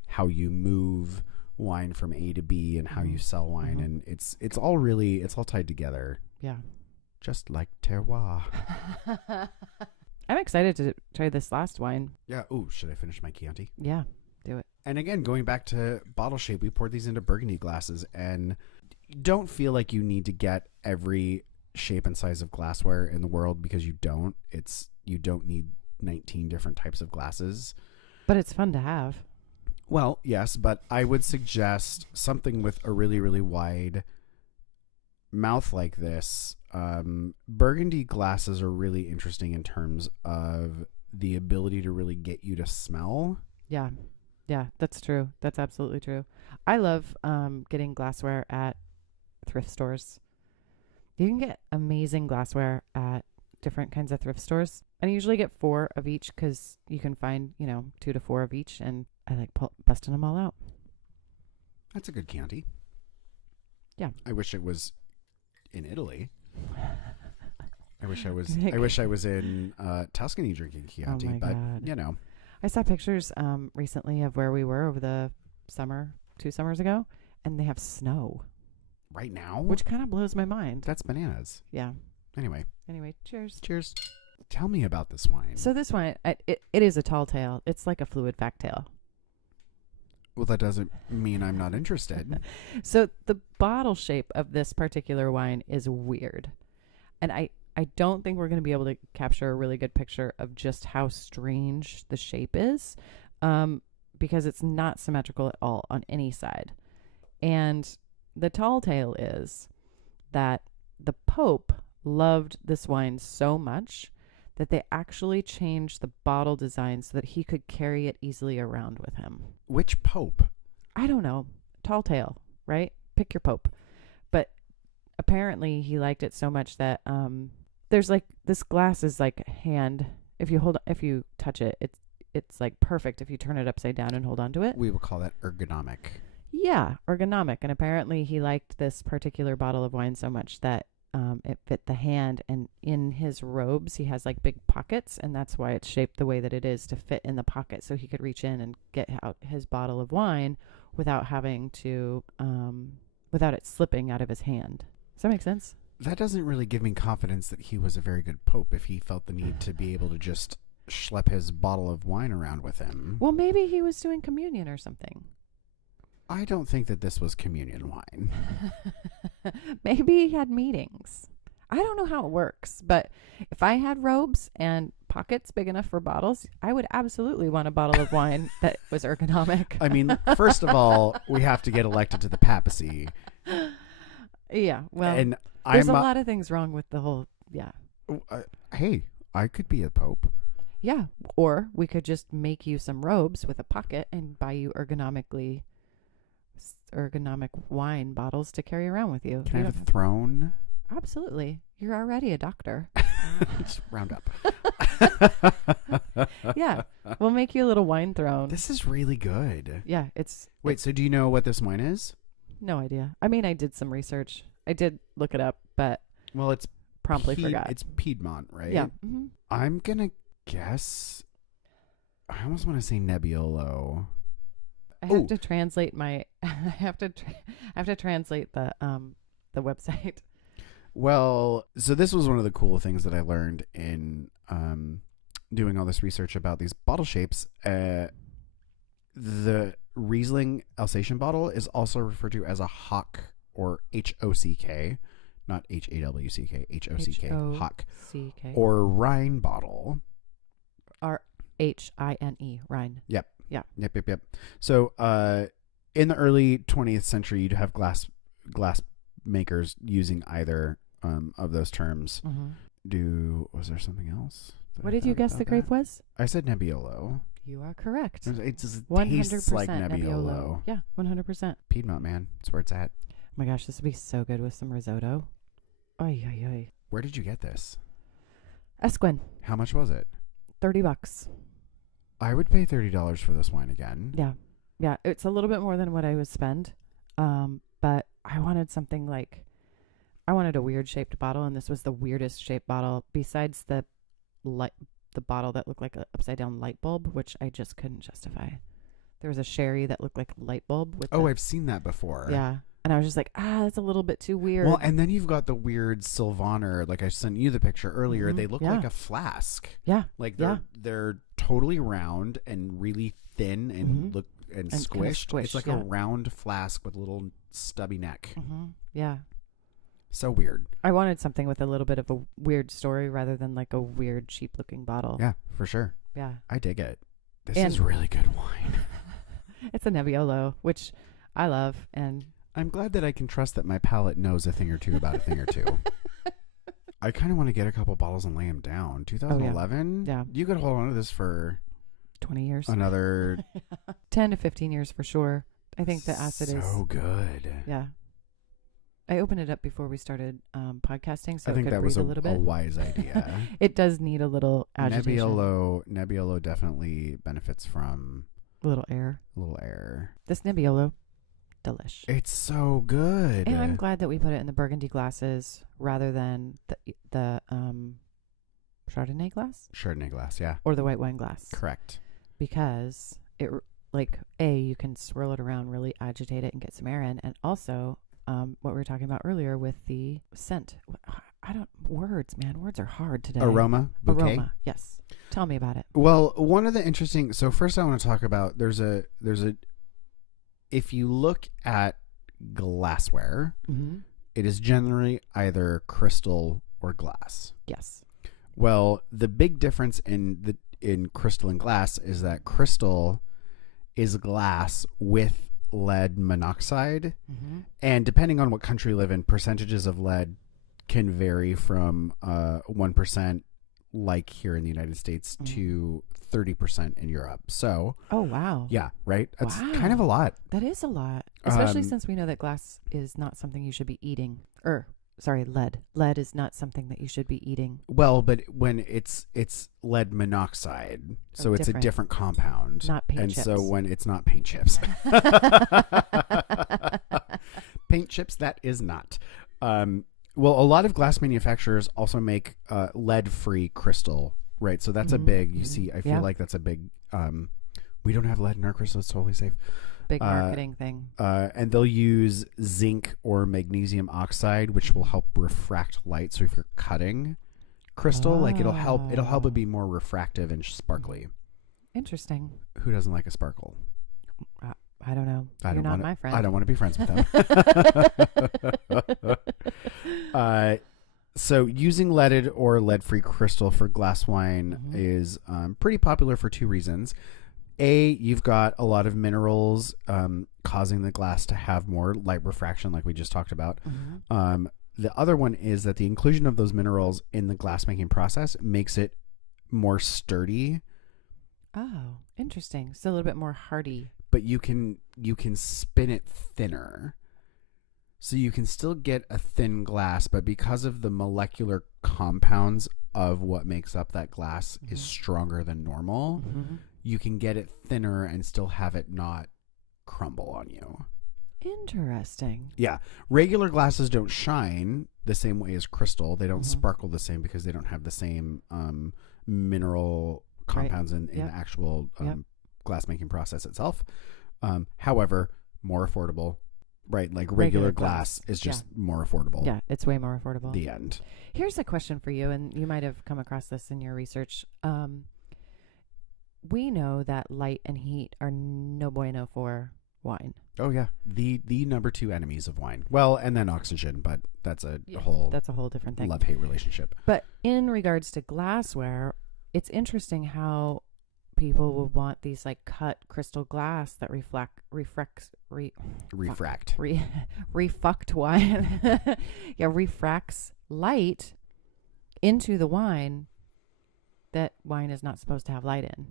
how you move wine from A to B and how you sell wine? And it's all tied together. Yeah. Just like terroir. I'm excited to try this last wine. Yeah. Oh, should I finish my Chianti? Yeah, do it. And again, going back to bottle shape, we poured these into Burgundy glasses, and don't feel like you need to get every shape and size of glassware in the world, because you don't. You don't need 19 different types of glasses. But it's fun to have. Well, yes, but I would suggest something with a really, really wide mouth like this. Burgundy glasses are really interesting in terms of the ability to really get you to smell. Yeah. Yeah, that's true. That's absolutely true. I love getting glassware at thrift stores. You can get amazing glassware at different kinds of thrift stores. And I usually get 4 of each because you can find, 2 to 4 of each. And I like busting them all out. That's a good Chianti. Yeah. I wish it was in Italy. I wish I was in Tuscany drinking Chianti, but God. I saw pictures recently of where we were over the summer, 2 summers ago, and they have snow. Right now? Which kind of blows my mind. That's bananas. Yeah. Anyway, cheers. Cheers. Tell me about this wine. So this wine, it is a tall tale. It's like a fluid fact tale. Well, that doesn't mean I'm not interested. So the bottle shape of this particular wine is weird. And I I don't think we're going to be able to capture a really good picture of just how strange the shape is, because it's not symmetrical at all on any side. And the tall tale is that the Pope loved this wine so much that they actually changed the bottle design so that he could carry it easily around with him. Which Pope? I don't know. Tall tale, right? Pick your Pope. But apparently he liked it so much that there's like this glass is like hand. If you touch it, it's like perfect if you turn it upside down and hold on to it. We will call that ergonomic. Yeah, ergonomic. And apparently he liked this particular bottle of wine so much that it fit the hand, and in his robes he has like big pockets, and that's why it's shaped the way that it is, to fit in the pocket so he could reach in and get out his bottle of wine without having to without it slipping out of his hand. Does that make sense? That doesn't really give me confidence that he was a very good Pope if he felt the need to be able to just schlep his bottle of wine around with him. Well, maybe he was doing communion or something. I don't think that this was communion wine. Maybe he had meetings. I don't know how it works, but if I had robes and pockets big enough for bottles, I would absolutely want a bottle of wine that was ergonomic. I mean, first of all, we have to get elected to the papacy. Yeah, well, And there's a lot of things wrong with the whole, hey, I could be a Pope. Yeah, or we could just make you some robes with a pocket and buy you ergonomic wine bottles to carry around with you. Can I have a throne? Absolutely. You're already a doctor. Just round up. Yeah. We'll make you a little wine throne. This is really good. Yeah, Wait, so do you know what this wine is? No idea. I mean, I did some research. I did look it up, but Well, it's promptly forgot. It's Piedmont, right? Yeah. Mm-hmm. I'm going to guess. I almost want to say Nebbiolo. I have to translate my. I have to translate the website. Well, so this was one of the cool things that I learned in doing all this research about these bottle shapes. The Riesling Alsatian bottle is also referred to as a Hock, or Hock, not Hawck, Hock, Hock, or Rhine bottle. Rhine, Rhine. Yep. Yeah. Yep. So, in the early 20th century, you'd have glass makers using either of those terms. Mm-hmm. Was there something else? What did you guess the grape was? I said Nebbiolo. You are correct. It just 100% tastes like Nebbiolo. Yeah, 100%. Piedmont, man. That's where it's at. Oh my gosh, this would be so good with some risotto. Oy, oy, oy. Where did you get this? Esquin. How much was it? $30. I would pay $30 for this wine again. Yeah. It's a little bit more than what I would spend. But I wanted something like, I wanted a weird shaped bottle, and this was the weirdest shaped bottle besides the bottle that looked like an upside down light bulb, which I just couldn't justify. There was a sherry that looked like a light bulb with I've seen that before. Yeah. And I was just like, that's a little bit too weird. Well, and then you've got the weird Sylvaner, like I sent you the picture earlier. Mm-hmm. They look like a flask. Yeah. Like they're totally round and really thin and Mm-hmm. look and squished. It's like a round flask with a little stubby neck. Mm-hmm. Yeah. So weird. I wanted something with a little bit of a weird story rather than like a weird cheap looking bottle. Yeah, for sure. Yeah. I dig it. This is really good wine. It's a Nebbiolo, which I love, and I'm glad that I can trust that my palate knows a thing or two about a thing or two. I kind of want to get a couple bottles and lay them down. 2011? Yeah. You could hold on to this for 20 years. Another 10 to 15 years for sure. I think the acid is so good. Yeah. I opened it up before we started podcasting, so I think it could that was breathe a little bit. a wise idea. It does need a little agitation. Nebbiolo definitely benefits from a little air. This Nebbiolo, delish. It's so good. And I'm glad that we put it in the burgundy glasses rather than the Chardonnay glass? Chardonnay glass, yeah. Or the white wine glass. Correct. Because it, you can swirl it around, really agitate it and get some air in. And also, what we were talking about earlier with the scent. Words are hard today. Aroma, bouquet. Aroma, yes. Tell me about it. Well, one of the interesting, so first I want to talk about, if you look at glassware, Mm-hmm. it is generally either crystal or glass? Yes. Well, the big difference in crystal and glass is that crystal is glass with lead monoxide, and depending on what country you live in, percentages of lead can vary from 1%, like here in the United States, to 30% in Europe. So, oh wow, yeah, right. That's wow. kind of a lot. That is a lot, especially since we know that glass is not something you should be eating. Lead. Lead is not something that you should be eating. Well, but when it's lead monoxide, so it's a different compound. Not paint and chips. so when it's not paint chips. Paint chips, that is not. Well, a lot of glass manufacturers also make lead-free crystal, right? So that's a big, you see, I feel like that's a big, we don't have lead in our crystal, it's totally safe. Big marketing thing. And they'll use zinc or magnesium oxide, which will help refract light. So if you're cutting crystal, like it'll help it be more refractive and sparkly. Interesting. Who doesn't like a sparkle? I don't know. You're not my friend. I don't want to be friends with them. So using leaded or lead-free crystal for glass wine is pretty popular for two reasons. You've got a lot of minerals causing the glass to have more light refraction, like we just talked about. The other one is that the inclusion of those minerals in the glass making process makes it more sturdy. Oh, interesting. So a little bit more hardy. But you can spin it thinner. So you can still get a thin glass, but because of the molecular compounds of what makes up that glass is stronger than normal, you can get it thinner and still have it not crumble on you. Interesting. Yeah. Regular glasses don't shine the same way as crystal. They don't sparkle the same because they don't have the same mineral compounds in the actual glass making process itself. However, more affordable, right? Like regular glass is just more affordable. Yeah, it's way more affordable. The end. Here's a question for you, and you might have come across this in your research. We know that light and heat are no bueno for wine. Oh yeah, the number two enemies of wine. Well, and then oxygen, but that's a whole different thing. Love-hate relationship. But in regards to glassware, it's interesting how people would want these like cut crystal glass that refract wine. Refracts light into the wine that wine is not supposed to have light in.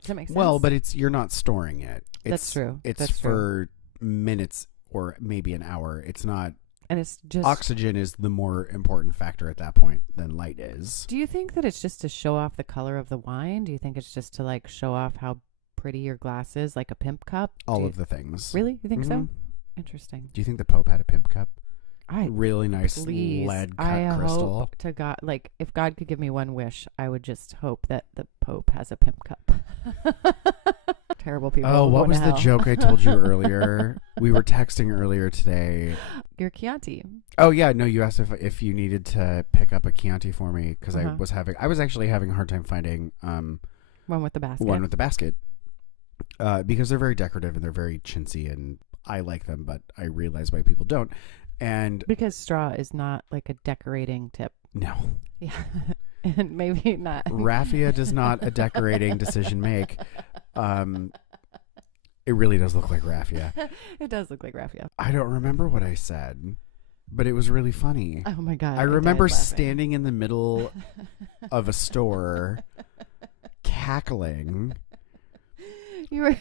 Does that make sense? Well, but you're not storing it. That's true. It's for minutes or maybe an hour. It's not. And it's just oxygen is the more important factor at that point than light is. Do you think that it's just to show off the color of the wine? Do you think it's just to like show off how pretty your glass is, like a pimp cup? All of the things. Really? You think so? Interesting. Do you think the Pope had a pimp cup? Really nice please, lead cut crystal. Hope to God, like if God could give me one wish, I would just hope that the Pope has a pimp cup. Terrible people. Oh, what was the joke I told you earlier? We were texting earlier today. Your Chianti. Oh yeah, no. You asked if you needed to pick up a Chianti for me because I was actually having a hard time finding one with the basket. One with the basket, because they're very decorative and they're very chintzy and I like them, but I realize why people don't. And because straw is not like a decorating tip. No. Yeah. And maybe not. Raffia does not a decorating decision make. It really does look like raffia. It does look like raffia. I don't remember what I said, but it was really funny. Oh my God. I remember standing in the middle of a store cackling. You were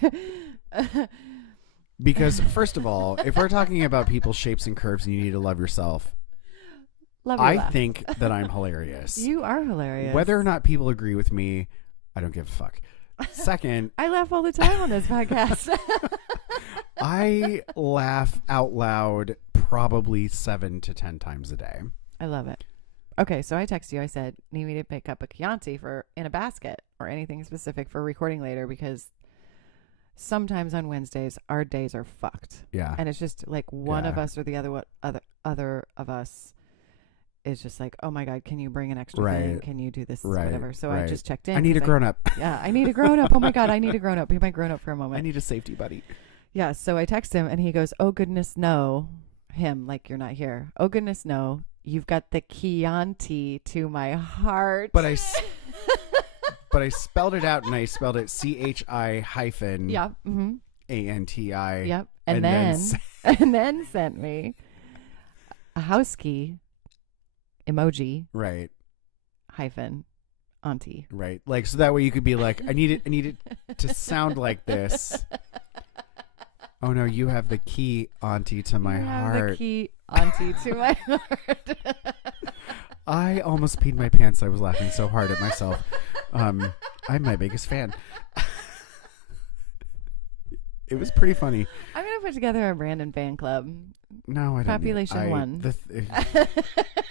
because first of all, if we're talking about people's shapes and curves and you need to love yourself, I think that I'm hilarious. You are hilarious. Whether or not people agree with me, I don't give a fuck. Second, I laugh all the time on this podcast. I laugh out loud probably 7 to 10 times a day. I love it. Okay, so I text you. I said, need me to pick up a Chianti in a basket or anything specific for recording later because sometimes on Wednesdays our days are fucked. Yeah. And it's just like one of us or the other of us is just like, oh my God, can you bring an extra thing? Can you do this? Whatever. So I just checked in. I need a grown up. Yeah, I need a grown up. Oh my God, I need a grown up. Be my grown up for a moment. I need a safety buddy. Yeah. So I text him and he goes, oh goodness, no. Him, like you're not here. Oh goodness, no. You've got the Chianti to my heart. But I spelled it out, and I spelled it CHI hyphen Yep. Mm-hmm. ANTI. Yep. And And then sent me a house key emoji Right. hyphen auntie. Right. Like, so that way you could be like, I need it to sound like this. Oh no, you have the key auntie to my You have heart. the key auntie to my heart. I almost peed my pants. I was laughing so hard at myself. I'm my biggest fan. It was pretty funny. I'm going to put together a Brandon fan club. No, I don't. Population 1.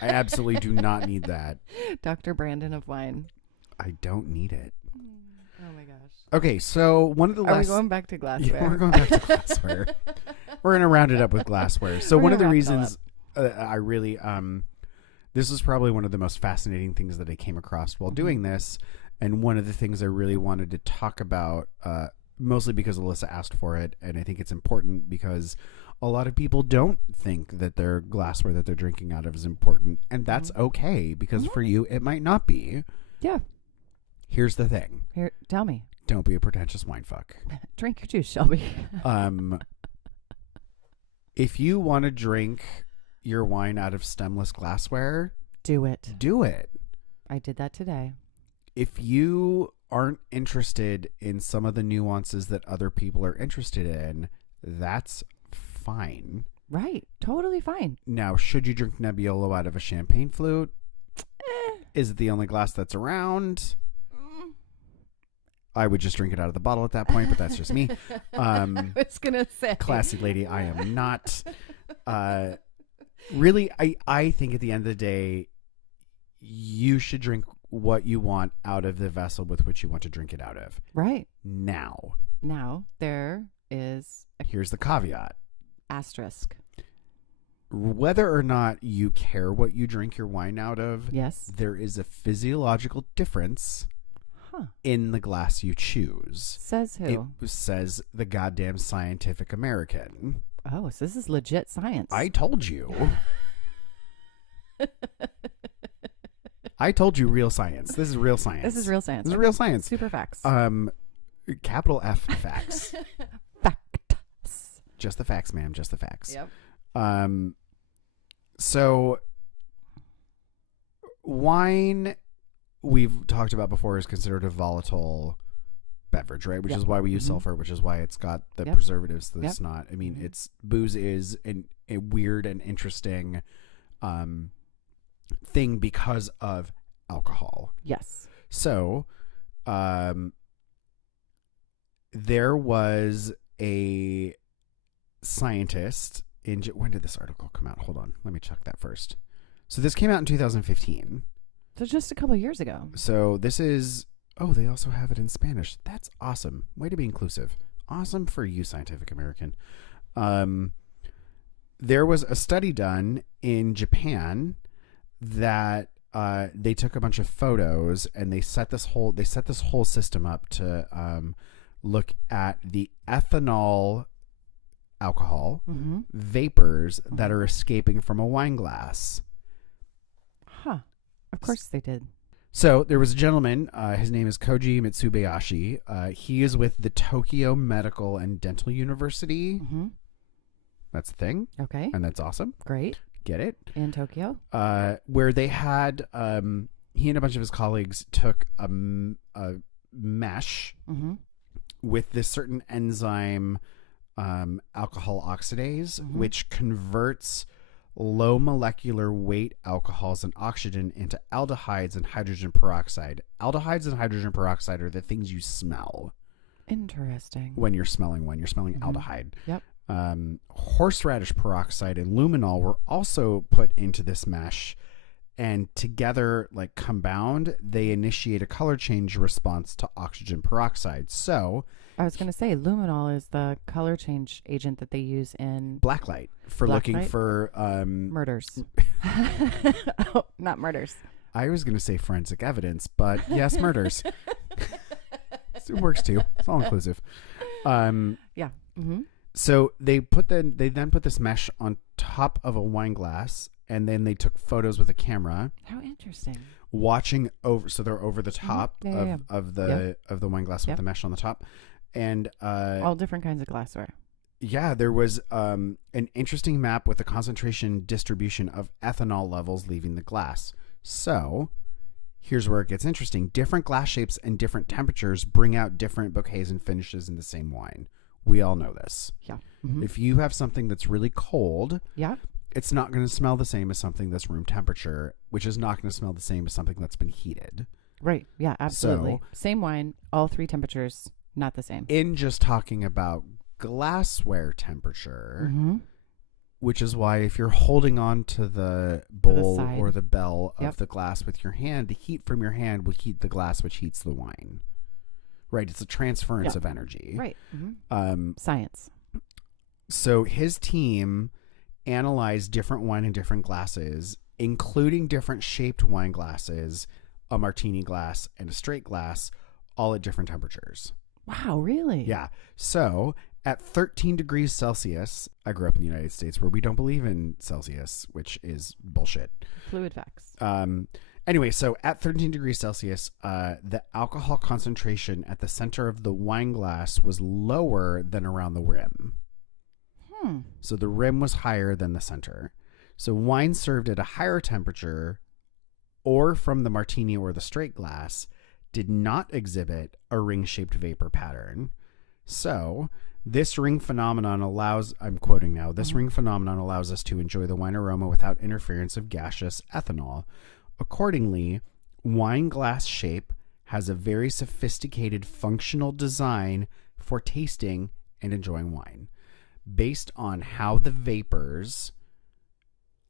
I absolutely do not need that. Dr. Brandon of wine. I don't need it. Oh my gosh. Okay, so one of the Are last. we going back to glassware? Yeah, we're going back to glassware. We're gonna round it up with glassware. So We're one of gonna the wrap it all reasons I really this is probably one of the most fascinating things that I came across while doing this, and one of the things I really wanted to talk about, mostly because Alyssa asked for it, and I think it's important because a lot of people don't think that their glassware that they're drinking out of is important, and that's okay because for you it might not be. Yeah. Here's the thing. Here, tell me. Don't be a pretentious winefuck. Drink your juice, Shelby. If you want to drink your wine out of stemless glassware, Do it. do it. I did that today. If you aren't interested in some of the nuances that other people are interested in, that's fine. Right. Totally fine. Now, should you drink Nebbiolo out of a champagne flute? Is it the only glass that's around? I would just drink it out of the bottle at that point, but that's just me. I was going to say. Classy lady, I am not. Really, I think at the end of the day, you should drink what you want out of the vessel with which you want to drink it out of. Right. Now, there is a here's the caveat. asterisk. Whether or not you care what you drink your wine out of, Yes. there is a physiological difference in the glass you choose. Says who? It says the goddamn Scientific American. Oh, so this is legit science. I told you. I told you real science. This is real science. This is real science. This is real science. Super facts. Capital F facts. Facts. Just the facts, ma'am. Just the facts. Yep. So wine, we've talked about before, is considered a volatile beverage, right? Which is why we use sulfur, which is why it's got the preservatives that it's not. I mean, it's booze is a weird and interesting thing because of alcohol. Yes. So there was a scientist in when did this article come out? Hold on, let me check that first. So this came out in 2015. So just a couple of years ago. So this is they also have it in Spanish. That's awesome. Way to be inclusive. Awesome for you, Scientific American. There was a study done in Japan that they took a bunch of photos and they set this whole system up to look at the ethanol alcohol vapors that are escaping from a wine glass. Of course they did. So there was a gentleman, his name is Koji Mitsubayashi. He is with the Tokyo Medical and Dental University. That's the thing. Okay. And that's awesome. Great. Get it? In Tokyo. Where they had, he and a bunch of his colleagues took a mesh with this certain enzyme, alcohol oxidase, which converts low molecular weight alcohols and oxygen into aldehydes and hydrogen peroxide. Aldehydes and hydrogen peroxide are the things you smell. Interesting. When you're smelling aldehyde. Yep. Horseradish peroxide and luminol were also put into this mesh, and together, like compound, they initiate a color change response to oxygen peroxide. So I was going to say luminol is the color change agent that they use in blacklight for looking for murders. Oh, not murders. I was going to say forensic evidence, but yes, murders. It works too. It's all inclusive. Yeah. So they then put this mesh on top of a wine glass, and then they took photos with a camera. How interesting. Watching over, so they're over the top of the wine glass with the mesh on the top, and all different kinds of glassware. Yeah, there was an interesting map with the concentration distribution of ethanol levels leaving the glass. So here's where it gets interesting. Different glass shapes and different temperatures bring out different bouquets and finishes in the same wine. We all know this. Yeah. If you have something that's really cold, it's not going to smell the same as something that's room temperature, which is not going to smell the same as something that's been heated. Right. Yeah, absolutely. So, same wine, all three temperatures, not the same. In just talking about glassware temperature, which is why if you're holding on to the bowl or the bell of the glass with your hand, the heat from your hand will heat the glass, which heats the wine. Right. It's a transference of energy. Right. Science. So his team analyzed different wine in different glasses, including different shaped wine glasses, a martini glass and a straight glass, all at different temperatures. Wow, really? Yeah. So at 13 degrees Celsius, I grew up in the United States where we don't believe in Celsius, which is bullshit. Fluid facts. Anyway, so at 13 degrees Celsius, the alcohol concentration at the center of the wine glass was lower than around the rim. So the rim was higher than the center. So wine served at a higher temperature or from the martini or the straight glass did not exhibit a ring-shaped vapor pattern. So this ring phenomenon allows, I'm quoting now, this ring phenomenon allows us to enjoy the wine aroma without interference of gaseous ethanol. Accordingly, wine glass shape has a very sophisticated functional design for tasting and enjoying wine. Based on how the vapors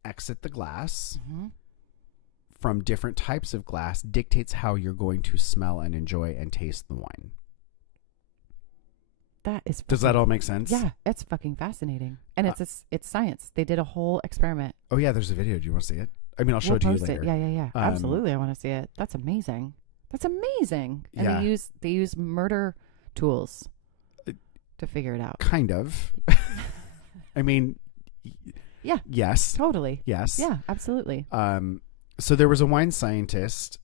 exit the glass from different types of glass dictates how you're going to smell and enjoy and taste the wine. Does that all make sense? Yeah, it's fucking fascinating. And it's science. They did a whole experiment. Oh yeah, there's a video. Do you want to see it? I mean, I'll show it to you later. Yeah. Absolutely, I want to see it. That's amazing. And they use murder tools to figure it out. Kind of. I mean, yeah. Yes. Totally. Yes. Yeah, absolutely. So there was a wine scientist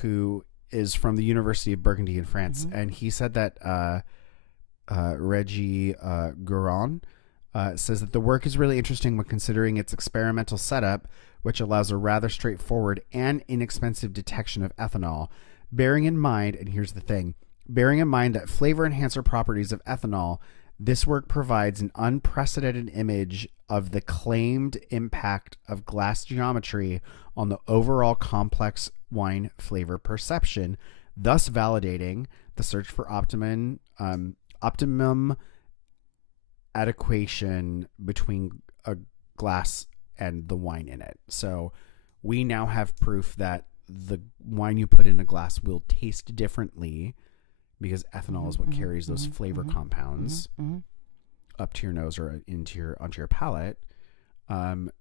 who is from the University of Burgundy in France, and he said that Reggie Guérin says that the work is really interesting when considering its experimental setup, which allows a rather straightforward and inexpensive detection of ethanol, bearing in mind, and here's the thing, bearing in mind that flavor enhancer properties of ethanol, this work provides an unprecedented image of the claimed impact of glass geometry on the overall complex wine flavor perception, thus validating the search for optimum adequation between a glass and the wine in it. So we now have proof that the wine you put in a glass will taste differently because ethanol is what carries those flavor compounds up to your nose or onto your palate.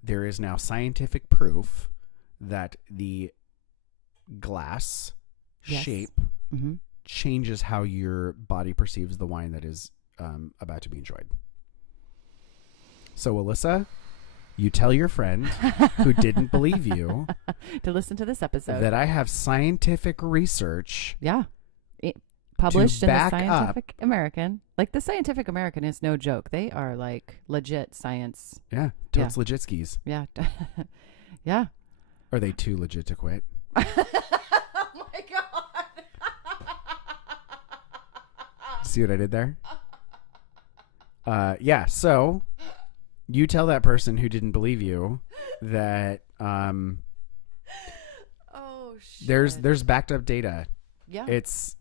There is now scientific proof that the glass shape changes how your body perceives the wine that is about to be enjoyed. So, Alyssa, you tell your friend who didn't believe you to listen to this episode that I have scientific research. Yeah. Published in the Scientific American. Like, the Scientific American is no joke. They are like legit science. Yeah. Totes legit skis. Yeah. Yeah. Are they too legit to quit? Oh my God. See what I did there? Yeah. So you tell that person who didn't believe you that oh shit. There's backed up data. Yeah. It's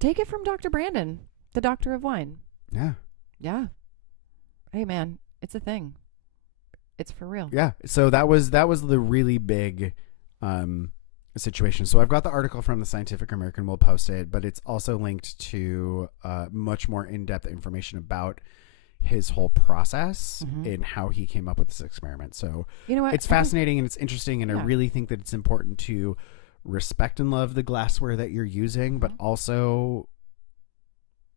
take it from Dr. Brandon, the doctor of wine. Yeah. Yeah. Hey man, it's a thing. It's for real. Yeah. So that was the really big situation. So I've got the article from the Scientific American. We'll post it, but it's also linked to much more in-depth information about his whole process and how he came up with this experiment. So you know what? It's fascinating and it's interesting, and I really think that it's important to respect and love the glassware that you're using, but also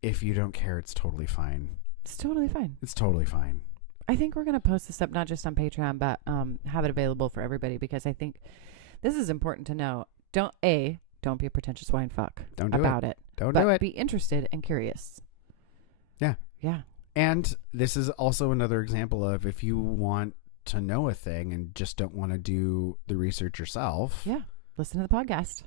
if you don't care, it's totally fine. It's totally fine. It's totally fine. I think we're going to post this up not just on Patreon, but have it available for everybody, because I think this is important to know. Don't be a pretentious wine fuck about it. Don't do it. Be interested and curious. Yeah. Yeah. And this is also another example of, if you want to know a thing and just don't want to do the research yourself. Yeah. Listen to the podcast.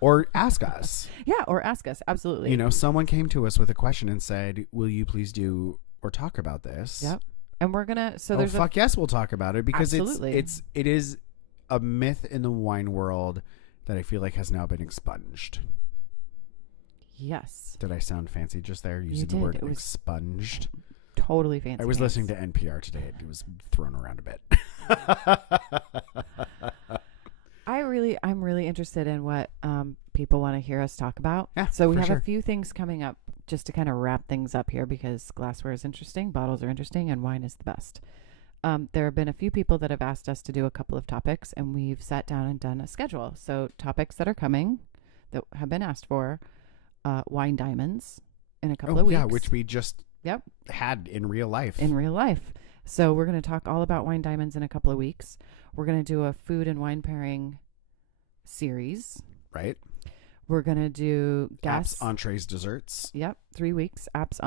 Or ask us. Yeah. Or ask us. Absolutely. You know, someone came to us with a question and said, will you please do or talk about this? Yep. And we're going to, yes, we'll talk about it, because Absolutely. it is a myth in the wine world that I feel like has now been expunged. Yes. Did I sound fancy just there using the word expunged? Totally fancy. I was listening to NPR today. It was thrown around a bit. I'm really interested in what people want to hear us talk about. Yeah, so we have sure. a few things coming up just to kind of wrap things up here, because glassware is interesting, bottles are interesting, and wine is the best. There have been a few people that have asked us to do a couple of topics, and we've sat down and done a schedule. So topics that are coming that have been asked for, wine diamonds in a couple of weeks. Yeah, which we just had in real life. So we're going to talk all about wine diamonds in a couple of weeks. We're going to do a food and wine pairing series. Right. We're going to do apps, entrees, desserts. Yep. 3 weeks, apps,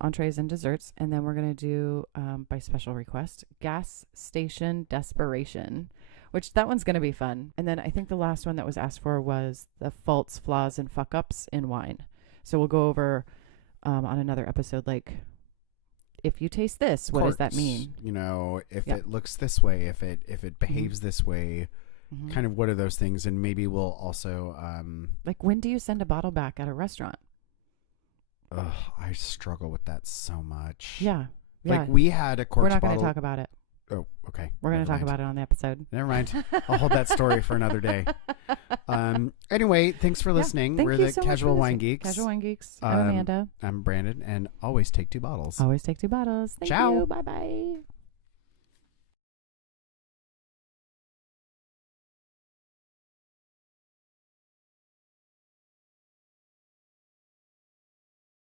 entrees, and desserts. And then we're going to do, by special request, gas station desperation, which that one's going to be fun. And then I think the last one that was asked for was the faults, flaws, and fuck-ups in wine. So we'll go over on another episode, like, if you taste this, what does that mean? You know, if it looks this way, if it behaves this way, kind of what are those things? And maybe we'll also... like, when do you send a bottle back at a restaurant? Ugh, I struggle with that so much. Yeah. Like, we had a corked bottle... We're not going to talk about it. Oh, okay. We're going to talk about it on the episode. Never mind. I'll hold that story for another day. Anyway, thanks for listening. Thank We're you the so Casual much for Wine listening. Geeks. Casual Wine Geeks. I'm Amanda. I'm Brandon, and always take 2 bottles. Always take 2 bottles. Thank Ciao. you. Bye-bye.